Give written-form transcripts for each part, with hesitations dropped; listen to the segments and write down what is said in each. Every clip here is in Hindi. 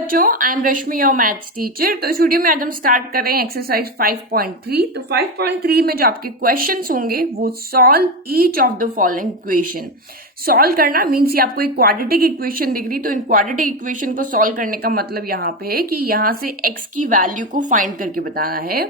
बच्चों, I am Rashmi your maths teacher. तो इस वीडियो में आज हम स्टार्ट कर रहे हैं एक्सरसाइज 5.3। तो 5.3 में जो आपके क्वेश्चंस होंगे वो solve each of the following equation. Solve करना मीन्स ये आपको एक क्वाड्रेटिक इक्वेशन दिख रही, तो इन क्वाड्रेटिक इक्वेशन को सॉल्व करने का मतलब यहाँ पे है कि यहाँ से एक्स की वैल्यू को फाइंड करके बताना है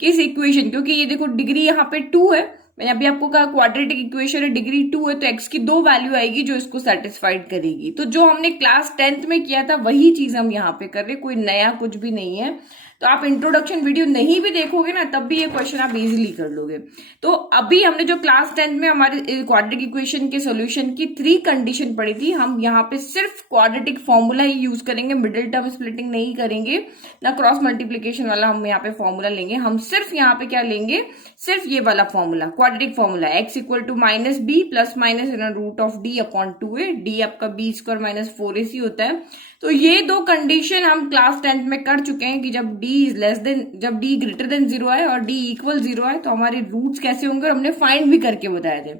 कि इस इक्वेशन, क्योंकि ये देखो डिग्री यहाँ पे 2 है, मैंने अभी आपको कहा क्वाड्रेटिक इक्वेशन है, डिग्री 2 है, तो एक्स की 2 वैल्यू आएगी जो इसको सेटिस्फाइड करेगी। तो जो हमने क्लास 10th में किया था वही चीज हम यहाँ पे कर रहे हैं, कोई नया कुछ भी नहीं है। तो आप इंट्रोडक्शन वीडियो नहीं भी देखोगे ना तब भी ये क्वेश्चन आप इजीली कर लोगे। तो अभी हमने जो क्लास 10th में हमारे क्वाड्रेटिक इक्वेशन के सॉल्यूशन की 3 कंडीशन पढ़ी थी, हम यहाँ पे सिर्फ क्वाड्रेटिक फॉर्मूला ही यूज करेंगे, मिडिल टर्म स्प्लिटिंग नहीं करेंगे, ना क्रॉस मल्टीप्लीकेशन वाला हम यहाँ पे फॉर्मूला लेंगे। हम सिर्फ यहाँ पे क्या लेंगे, सिर्फ ये वाला formula, quadratic formula x equal to minus B plus minus root of D upon 2a, D आपका बी स्क्वायर माइनस 4ac होता है। तो ये 2 कंडीशन हम क्लास 10th में कर चुके हैं कि जब d इज लेस देन, जब d ग्रेटर देन 0 है और d इक्वल 0 है तो हमारे रूट्स कैसे होंगे, और हमने फाइंड भी करके बताए थे।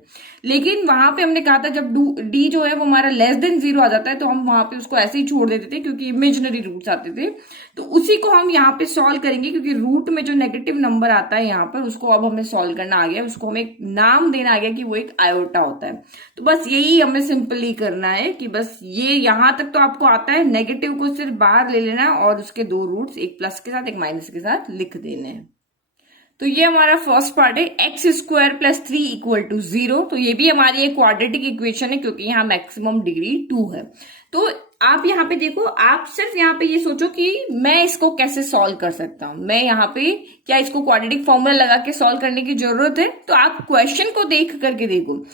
लेकिन वहां पे हमने कहा था जब d जो है वो हमारा लेस देन 0 आ जाता है तो हम वहां पे उसको ऐसे ही छोड़ देते थे क्योंकि इमेजिनरी रूट्स आते थे। तो उसी को हम यहाँ पे सॉल्व करेंगे क्योंकि रूट में जो नेगेटिव नंबर आता है यहाँ पर उसको अब हमें सॉल्व करना आ गया, उसको हमें एक नाम देना आ गया कि वो एक आयोटा होता है। तो बस यही हमें सिंपली करना है कि बस ये यहां तक तो आपको आता है, नेगेटिव को सिर्फ बाहर ले लेना और उसके 2 रूट्स, एक प्लस के साथ एक माइनस के साथ लिख देने हैं। तो ये हमारा फर्स्ट पार्ट है, X square plus 3 equal to 0। तो ये भी हमारी एक क्वाड्रेटिक इक्वेशन है क्योंकि यहाँ मैक्सिमम डिग्री 2 है। तो आप यहाँ पे देखो, आप सिर्फ यहाँ पे ये सोचो कि मैं इसको कैसे सॉल्व कर सकता हूं, मैं यहाँ पे क्या इसको क्वाड्रेटिक फॉर्मूला लगा के सॉल्व करने की जरूरत है। तो आप क्वेश्चन को देख करके देखो,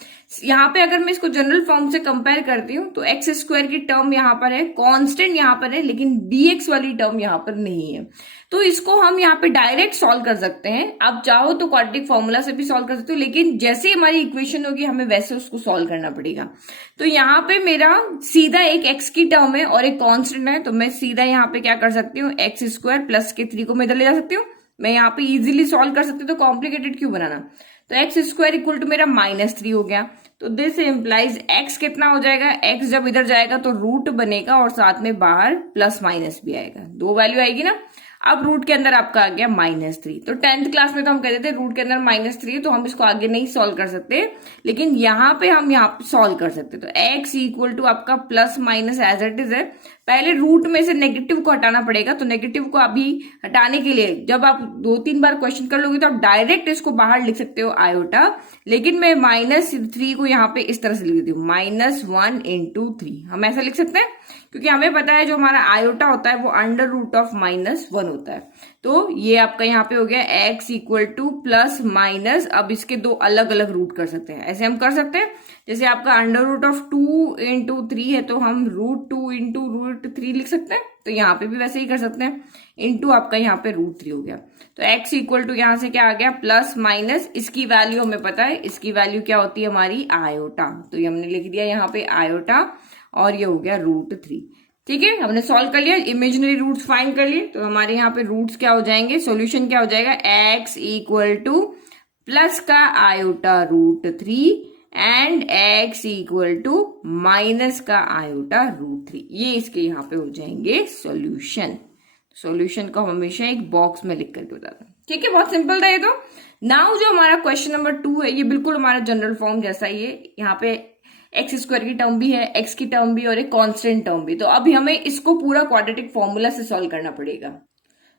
यहाँ पे अगर मैं इसको जनरल फॉर्म से कंपेयर करती हूँ तो एक्स स्क्वायर की टर्म यहाँ पर है, कांस्टेंट यहाँ पर है, लेकिन dx वाली टर्म यहाँ पर नहीं है। तो इसको हम यहाँ पे डायरेक्ट सॉल्व कर सकते हैं, आप चाहो तो क्वाड्रेटिक फॉर्मूला से भी सॉल्व कर सकते हो, लेकिन जैसे हमारी इक्वेशन होगी हमें वैसे उसको सॉल्व करना पड़ेगा। तो यहाँ पे मेरा सीधा एक एक्स की टर्म है और एक कांस्टेंट है, तो मैं सीधा यहाँ पे क्या कर सकती हूँ, एक्स स्क्वायर प्लस के 3 को मैं इधर ले जा सकती हूँ, मैं यहाँ पे इजीली सॉल्व कर सकती हूँ, तो कॉम्प्लिकेटेड क्यों बनाना। तो एक्स स्क्वायर इक्वल टू मेरा -3 हो गया। तो दिस इंप्लाइज एक्स कितना हो जाएगा, एक्स जब इधर जाएगा तो रूट बनेगा और साथ में बाहर प्लस माइनस भी आएगा, 2 वैल्यू आएगी ना। अब रूट के अंदर आपका आ गया -3। तो 10th क्लास में तो हम कहते थे रूट के अंदर -3 है तो हम इसको आगे नहीं सॉल्व कर सकते, लेकिन यहाँ पे हम यहाँ पे सॉल्व कर सकते। तो x इक्वल टू आपका plus minus as it is है, पहले रूट में से नेगेटिव को हटाना पड़ेगा। तो नेगेटिव को अभी हटाने के लिए जब आप 2-3 बार क्वेश्चन कर लोगे तो आप डायरेक्ट इसको बाहर लिख सकते हो आयोटा, लेकिन मैं -3 को यहाँ पे इस तरह से लिख देती हूँ, -1 × 3 हम ऐसा लिख सकते हैं क्योंकि हमें पता है जो हमारा आयोटा होता है वो अंडर रूट ऑफ -1 होता है। तो ये आपका यहाँ पे हो गया x equal to plus minus, अब इसके 2 अलग अलग रूट कर सकते हैं, ऐसे हम कर सकते हैं जैसे आपका अंडर रूट ऑफ 2 × 3 है तो हम √2 × √3 लिख सकते हैं, तो यहाँ पे भी वैसे ही कर सकते हैं, इंटू आपका यहाँ पे √3 हो गया। तो x इक्वल टू यहाँ से क्या आ गया, प्लस माइनस, इसकी वैल्यू हमें पता है, इसकी वैल्यू क्या होती है हमारी आयोटा, तो ये हमने लिख दिया यहाँ पे आयोटा और ये हो गया √3। ठीक है, हमने सॉल्व कर लिया, इमेजिनरी रूट्स फाइंड कर लिए। तो हमारे यहाँ पे रूट्स क्या हो जाएंगे, सॉल्यूशन क्या हो जाएगा, x इक्वल टू प्लस का iota √3 and x equal to minus का आयोटा √3, ये इसके यहाँ पे हो जाएंगे सॉल्यूशन। सॉल्यूशन को हमेशा एक बॉक्स में लिख करके बताते हैं। ठीक है, बहुत सिंपल था ये। तो नाउ जो हमारा क्वेश्चन नंबर 2 है ये बिल्कुल हमारा जनरल फॉर्म जैसा ही है, यहाँ पे एक्स स्क्वायर की टर्म भी है, एक्स की टर्म भी और एक कांस्टेंट टर्म भी। तो अभी हमें इसको पूरा क्वाड्रेटिक फॉर्मूला से सॉल्व करना पड़ेगा।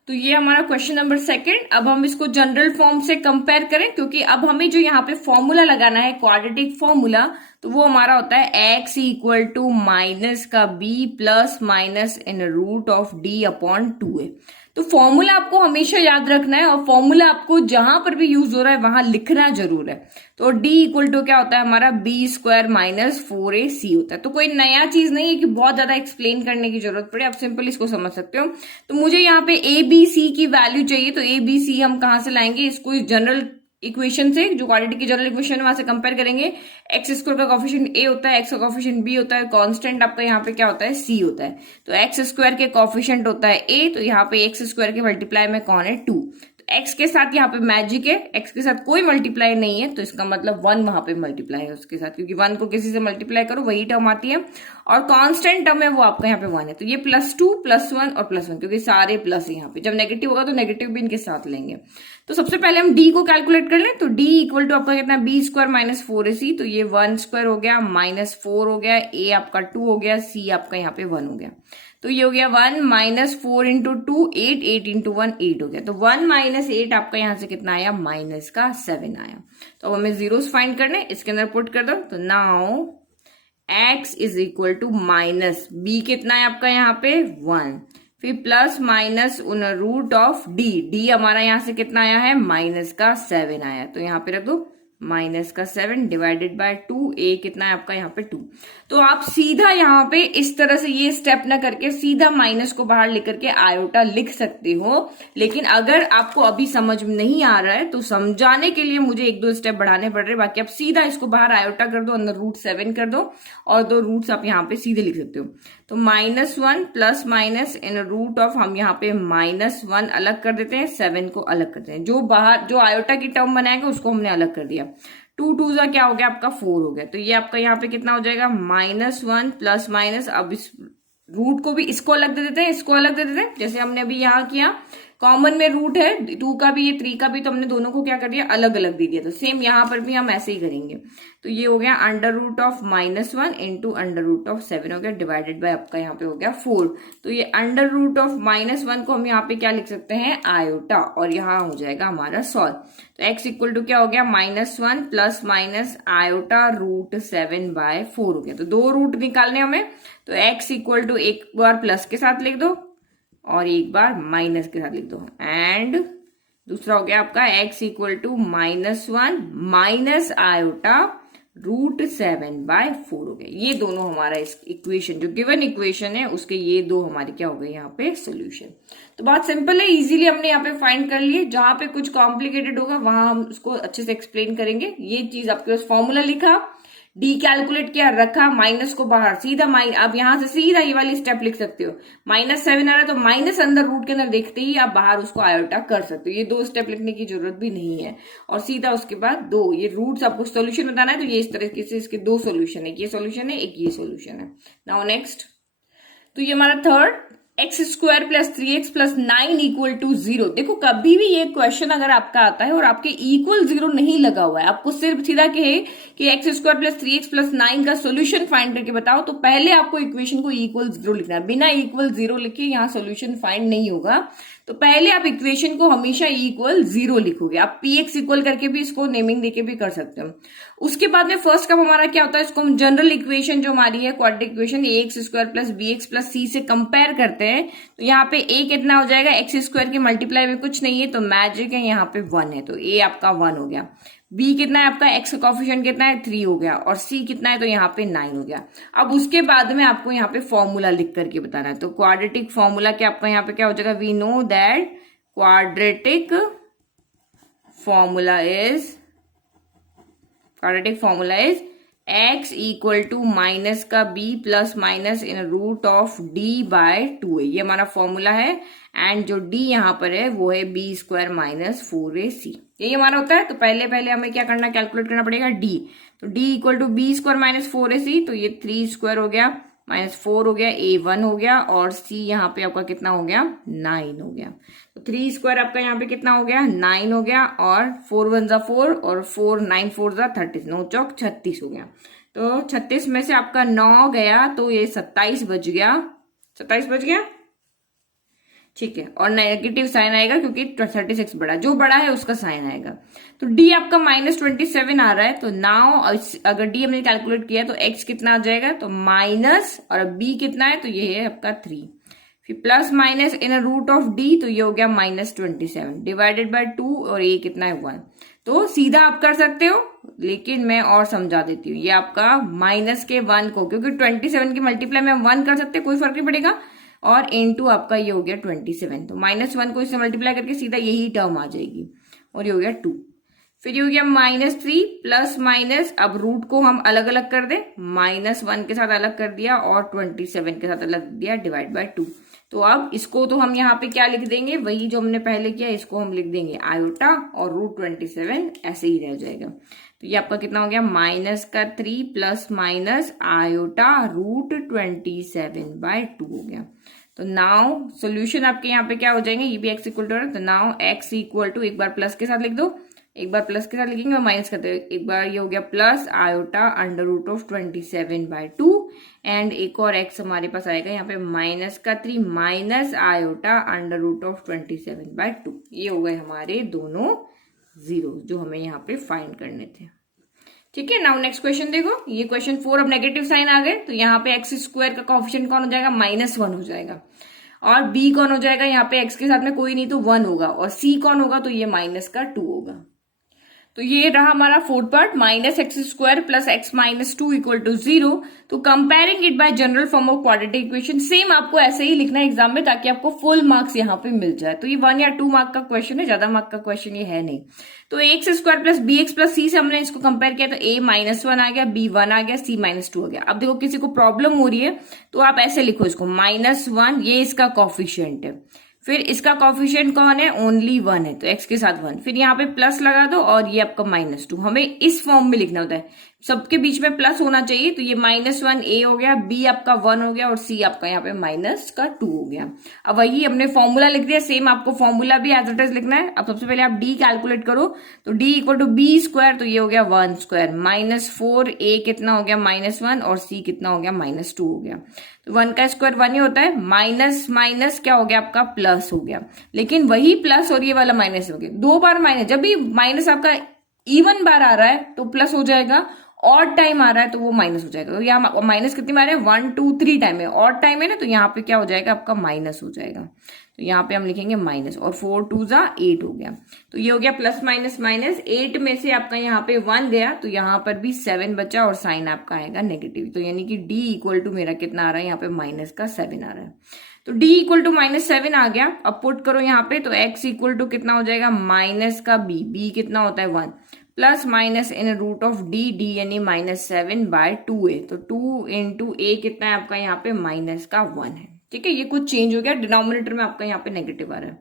तो ये हमारा क्वेश्चन नंबर 2। अब हम इसको जनरल फॉर्म से कंपेयर करें क्योंकि अब हमें जो यहाँ पे फॉर्मूला लगाना है क्वाड्रेटिक फॉर्मूला, तो वो हमारा होता है x इक्वल टू माइनस का b plus minus in root of d upon 2a। तो फॉर्मूला आपको हमेशा याद रखना है और फॉर्मूला आपको जहां पर भी यूज हो रहा है वहां लिखना जरूर है। तो d इक्वल टू क्या होता है हमारा b स्क्वायर माइनस 4ac होता है। तो कोई नया चीज नहीं है कि बहुत ज्यादा एक्सप्लेन करने की जरूरत पड़े, आप सिंपल इसको समझ सकते हो। तो मुझे यहाँ पे a b c की वैल्यू चाहिए, तो a b c हम कहां से लाएंगे, इसको इस जनरल इक्वेशन से, जो क्वाड्रेटिक की जनरल इक्वेशन है वहां से कंपेयर करेंगे। एक्स स्क्वायर का कोफिशिएंट a होता है, एक्स का कोफिशिएंट b होता है, कांस्टेंट आपका यहाँ पे क्या होता है c होता है। तो एक्स स्क्वायर के कोफिशिएंट होता है a, तो यहाँ पे एक्स स्क्वायर के मल्टीप्लाई में कौन है 2, तो x के साथ यहाँ पे मैजिक है, x के साथ कोई मल्टीप्लाई नहीं है, तो इसका मतलब 1 वहां पे मल्टीप्लाई है उसके साथ, क्योंकि 1 को किसी से मल्टीप्लाई करो वही टर्म आती है, और कांस्टेंट टर्म है वो आपका यहाँ पे 1 है, तो ये +2 +1 और +1, क्योंकि सारे प्लस है यहाँ पे, जब नेगेटिव होगा तो नेगेटिव भी इनके साथ लेंगे। तो सबसे पहले हम d को कैलकुलेट कर लें, तो d इक्वल टू आपका कितना b² - 4ac, तो ये 1² हो गया, -4 हो गया, a आपका 2 हो गया, c आपका यहाँ पे 1 हो गया, तो ये हो गया 1 - 4 × 2 8, 8 × 1 8 हो गया, तो 1 - 8 आपका यहाँ से कितना आया, -7 आया। तो अब हमें जीरोस फाइंड करने, इसके अंदर पुट कर दो, तो now x is equal to minus b कितना है आपका यहाँ पे 1, फिर प्लस माइनस √d हमारा यहाँ से कितना आया है -7 आया, तो यहाँ पे रख दो -7 डिवाइडेड बाय 2, a कितना है आपका यहाँ पे 2। तो आप सीधा यहाँ पे इस तरह से ये स्टेप ना करके सीधा माइनस को बाहर लेकर के आयोटा लिख सकते हो, लेकिन अगर आपको अभी समझ में नहीं आ रहा है तो समझाने के लिए मुझे 1-2 स्टेप बढ़ाने पड़ रहे, बाकी आप सीधा इसको बाहर आयोटा कर दो, अंदर √7 कर दो, और 2 रूट्स आप यहाँ पे सीधे लिख सकते हो। तो -1 plus minus in root of, हम यहाँ पे -1 अलग कर देते हैं, 7 को अलग करते हैं, जो बाहर जो आयोटा की टर्म बनाएगा उसको हमने अलग कर दिया, 2 2 जा क्या हो गया आपका 4 हो गया, तो ये आपका यहाँ पे कितना हो जाएगा -1 प्लस माइनस, अब इस रूट को भी इसको अलग दे देते हैं, इसको अलग दे देते हैं, जैसे हमने अभी यहाँ किया, कॉमन में रूट है 2 का भी, ये 3 का भी, तो हमने दोनों को क्या कर दिया, अलग अलग दे दिया, तो सेम यहाँ पर भी हम ऐसे ही करेंगे। तो ये हो गया √1 × √7 हो गया, डिवाइडेड बाय आपका यहाँ पे हो गया 4, तो ये √1 को हम यहाँ पे क्या लिख सकते हैं, आयोटा, और यहाँ हो जाएगा हमारा सॉल्व। तो x इक्वल टू क्या हो गया, -1 प्लस माइनस आयोटा √7/4 हो गया, तो 2 रूट निकालने हमें, तो x इक्वल टू एक बार प्लस के साथ लिख दो और एक बार माइनस के साथ लिख दो, एंड दूसरा हो गया आपका x equal to -1 minus iota √7/4 हो गया। ये दोनों हमारा इस इक्वेशन, जो गिवन इक्वेशन है उसके ये दो हमारे क्या हो गए यहाँ पे सोल्यूशन। तो बहुत सिंपल है, इजीली हमने यहाँ पे फाइंड कर लिए, जहां पे कुछ कॉम्प्लिकेटेड होगा वहां हम उसको अच्छे से एक्सप्लेन करेंगे। ये चीज आपके पास फॉर्मूला लिखा, डी कैलकुलेट किया, रखा, माइनस को बाहर, सीधा अब यहां से सीधा ये वाली स्टेप लिख सकते हो, -7 आ रहा है तो माइनस अंदर रूट के अंदर देखते ही आप बाहर उसको आयोटा कर सकते हो, ये 2 स्टेप लिखने की जरूरत भी नहीं है, और सीधा उसके बाद 2 ये रूट्स आपको सोल्यूशन बताना है, तो ये इस तरीके से इसके 2 सोल्यूशन है, ये सोल्यूशन है, एक ये सोल्यूशन है। नाउ नेक्स्ट, तो ये हमारा थर्ड, x² + 3x + 9 = 0। देखो कभी भी ये क्वेश्चन अगर आपका आता है और आपके इक्वल 0 नहीं लगा हुआ है, आपको सिर्फ सीधा कहे कि x² + 3x + 9 का सोल्यूशन फाइंड करके बताओ, तो पहले आपको इक्वेशन को इक्वल 0 लिखना है, बिना इक्वल 0 लिखे यहाँ सोल्यूशन फाइंड नहीं होगा, तो पहले आप इक्वेशन को हमेशा इक्वल 0 लिखोगे, आप px इक्वल करके भी इसको नेमिंग देके भी कर सकते हो। उसके बाद में फर्स्ट कब हमारा क्या होता है, इसको हम जनरल इक्वेशन जो हमारी है quadratic equation ax² + bx + c से कंपेयर करते हैं, तो यहाँ पे a कितना हो जाएगा, x² के मल्टीप्लाई में कुछ नहीं है तो मैजिक है, यहाँ पे 1 है, तो a आपका 1 हो गया, b कितना है आपका, x का कोफिशिएंट कितना है 3 हो गया, और c कितना है तो यहाँ पे 9 हो गया। अब उसके बाद में आपको यहाँ पे फॉर्मूला लिख करके बताना है, तो क्वाड्रेटिक फॉर्मूला क्या आपका यहाँ पे क्या हो जाएगा, we know that quadratic formula is x equal to minus का b plus minus in √d/2 है, ये हमारा फॉर्मूला है, एंड जो d यहाँ पर है वो है b² - 4ac, यही हमारा होता है। तो पहले हमें क्या करना, कैलकुलेट करना पड़ेगा d, तो d equal to b² - 4ac, तो ये 3² हो गया, -4 हो गया, a 1 हो गया, और c यहाँ पे आपका कितना हो गया 9 हो गया, तो 3² आपका यहाँ पे कितना हो गया 9 हो गया, और 4 1 जा 4 और 4 9 4 जा 30, 9 चौक 36 हो गया, तो 36 में से आपका 9 गया तो ये 27 बच गया, 27 बच गया, ठीक है, और नेगेटिव साइन आएगा क्योंकि 36 बड़ा, जो बड़ा है उसका साइन आएगा, तो d आपका -27 आ रहा है, तो नाउ अगर d हमने कैलकुलेट किया तो x कितना आ जाएगा, तो माइनस, और b कितना है तो ये है आपका 3, फिर प्लस माइनस इन √d, तो ये हो गया -27 डिवाइडेड बाय 2, और ये कितना है 1, तो सीधा आप कर सकते हो, लेकिन मैं और समझा देती हूँ, ये आपका माइनस के 1 को, क्योंकि 27 की मल्टीप्लाई में हम 1 कर सकते हैं, कोई फर्क नहीं पड़ेगा, और इनटू आपका ये हो गया 27, तो -1 को इससे मल्टीप्लाई करके सीधा यही टर्म आ जाएगी, और ये हो गया 2, फिर ये हो गया -3 प्लस माइनस, अब रूट को हम अलग अलग कर दे, -1 के साथ अलग कर दिया और 27 के साथ अलग दिया, डिवाइड बाय 2, तो अब इसको तो हम यहाँ पे क्या लिख देंगे, वही जो हमने पहले किया, इसको हम लिख देंगे आयोटा और √27 ऐसे ही रह जाएगा। तो ये आपका कितना हो गया, -3 प्लस माइनस आयोटा √27/2 हो गया। तो नाउ सोल्यूशन आपके यहाँ पे क्या हो जाएंगे, ये भी x इक्वल टू, तो नाउ x इक्वल टू, एक बार प्लस के साथ लिख दो, एक बार प्लस के साथ लिखेंगे और माइनस करते हैं, एक बार ये हो गया प्लस आयोटा √27/2 एंड एक और x हमारे पास आएगा यहाँ पे -3 माइनस आयोटा √27/2। ये हो गए हमारे दोनों जीरो जो हमें यहाँ पे फाइंड करने थे। ठीक है, नाउ नेक्स्ट क्वेश्चन देखो, ये क्वेश्चन 4, अब नेगेटिव साइन आ गए तो यहाँ पे x² का कोएफिशिएंट कौन हो जाएगा, -1 हो जाएगा, और b कौन हो जाएगा, यहाँ पे x के साथ में कोई नहीं तो 1 होगा, और c कौन होगा, तो ये -2 होगा। तो ये रहा हमारा fourth part, -x² plus x-2 equal to 0। तो comparing it by general form of quadratic equation, same आपको ऐसे ही लिखना है एग्जाम में ताकि आपको फुल मार्क्स यहाँ पे मिल जाए। तो ये 1 या 2 मार्क का क्वेश्चन है, ज्यादा मार्क का क्वेश्चन ये है नहीं। तो x² plus bx plus c से हमने इसको कंपेयर किया, तो a -1 आ गया, b 1 आ गया, c -2 आ गया। अब देखो किसी को प्रॉब्लम हो रही है तो आप ऐसे लिखो इसको, -1 ये इसका कॉफिशिएंट है, फिर इसका कॉफिशिएंट कौन है, ओनली 1 है, तो x के साथ 1, फिर यहाँ पे प्लस लगा दो और ये आपका -2। हमें इस फॉर्म में लिखना होता है, सबके बीच में प्लस होना चाहिए। तो ये -1 a हो गया, b आपका 1 हो गया और c आपका यहाँ पे -2 हो गया। अब वही हमने फॉर्मूला लिख दिया, सेम आपको फॉर्मूला भी एज इट इज लिखना है। अब सबसे पहले आप d कैलकुलेट करो, तो d इक्वल टू b², तो ये हो गया 1² -4 a कितना हो गया, -1 और c कितना हो गया, -2 हो गया। तो 1 का स्क्वायर 1 ही होता है, माइनस माइनस क्या हो गया आपका, प्लस हो गया। लेकिन वही प्लस और ये वाला माइनस हो गया, 2 बार माइनस, जब भी माइनस आपका इवन बार आ रहा है तो प्लस हो जाएगा, ऑड टाइम आ रहा है तो वो माइनस हो जाएगा। तो यहाँ माइनस कितनी बार है, 1 2 3 टाइम है, ऑड टाइम है ना, तो यहाँ पे क्या हो जाएगा आपका, माइनस हो जाएगा। तो यहाँ पे हम लिखेंगे माइनस, और 4 2 8 हो गया। तो ये हो गया प्लस माइनस माइनस, 8 में से आपका यहाँ पे 1 गया तो यहाँ पर भी 7 बचा और साइन आपका आएगा नेगेटिव। तो यानी कि d इक्वल टू मेरा कितना आ रहा है, यहाँ पे -7 आ रहा है। तो d इक्वल टू -7 आ गया। अब पुट करो यहाँ पे, तो x इक्वल टू कितना हो जाएगा, -b कितना होता है 1, plus minus in root of d यानी -7/2a। तो 2 इंटू a कितना है आपका यहाँ पे, -1 है। ठीक है, ये कुछ चेंज हो गया, डिनोमिनेटर में आपका यहाँ पे नेगेटिव आ रहा है।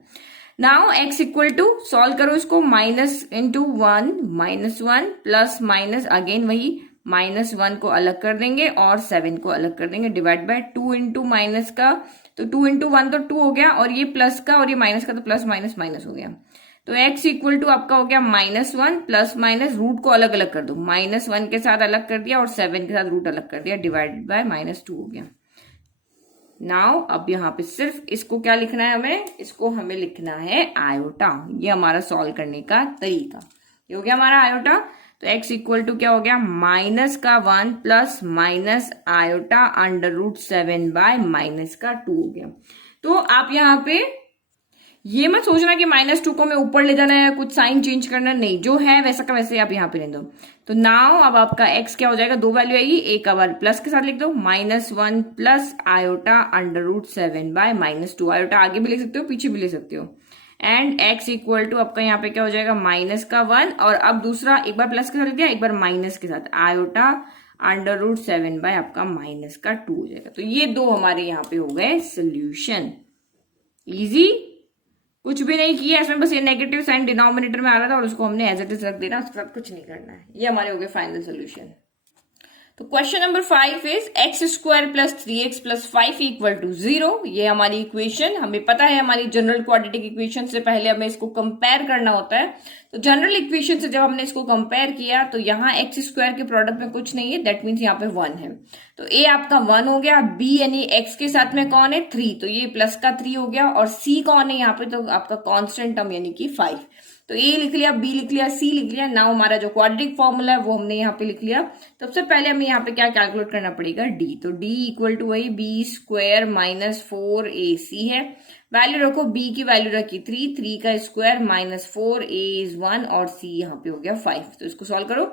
Now x equal to, solve करो इसको, -1 -1 प्लस माइनस अगेन वही -1 को अलग कर देंगे और 7 को अलग कर देंगे, डिवाइड बाय 2 इंटू माइनस का, तो 2 इंटू 1 तो 2 हो गया, और ये प्लस का और ये माइनस का, तो प्लस माइनस माइनस हो गया। तो x इक्वल टू आपका हो गया -1 प्लस माइनस, रूट को अलग अलग कर दो, -1 के साथ अलग कर दिया और 7 के साथ रूट अलग कर दिया, डिवाइड बाय -2 हो गया। नाउ अब यहाँ पे सिर्फ इसको क्या लिखना है हमें, इसको हमें लिखना है आयोटा। ये हमारा सॉल्व करने का तरीका, ये हो गया हमारा आयोटा। तो x इक्वल टू क्या हो गया, -1 प्लस माइनस आयोटा √7/-2 हो गया। तो आप यहाँ पे ये मत सोचना कि -2 को मैं ऊपर ले जाना है या कुछ साइन चेंज करना, नहीं, जो है वैसा का वैसे आप यहाँ पे ले दो। तो नाउ अब आपका x क्या हो जाएगा, 2 वैल्यू आएगी, एक बार प्लस के साथ लिख दो, -1 प्लस आयोटा √7/-2। आयोटा आगे भी लिख सकते हो, पीछे भी लिख सकते हो। एंड x इक्वल टू आपका यहाँ पे क्या हो जाएगा, -1, और अब दूसरा एक बार प्लस के साथ लिख दिया, एक बार माइनस के साथ, आयोटा √7/ आपका -2 हो जाएगा। तो ये दो हमारे यहाँ पे हो गए सोल्यूशन। इजी, कुछ भी नहीं किया इसमें, बस ये नेगेटिव साइन डिनोमिनेटर में आ रहा था और उसको हमने एज इट इज रख देना, उसके बाद कुछ नहीं करना है। ये हमारे हो गए फाइनल सोल्यूशन। तो question number 5 is x² plus 3x plus 5 equal to 0। ये हमारी इक्वेशन, हमें पता है हमारी जनरल क्वाड्रेटिक इक्वेशन से पहले हमें इसको कंपेयर करना होता है। तो जनरल इक्वेशन से जब हमने इसको कंपेयर किया तो यहाँ x² के प्रोडक्ट में कुछ नहीं है, दैट मीन्स यहाँ पे 1 है। तो a आपका 1 हो गया, b यानी x के साथ में कौन है, 3, तो ये प्लस का 3 हो गया, और c कौन है यहाँ पे, तो आपका कॉन्स्टेंट टर्म यानी कि 5। तो a लिख लिया, b लिख लिया, c लिख लिया। नाउ हमारा जो क्वाड्रेटिक फॉर्मूला है वो हमने यहाँ पे लिख लिया। सबसे पहले हमें यहाँ पे क्या कैलकुलेट करना पड़ेगा, d। तो d इक्वल टू वही b² -4ac है। वैल्यू रखो, b की वैल्यू रखी 3 का स्क्वायर -4a इज 1 और c यहाँ पे हो गया 5। तो इसको सॉल्व करो,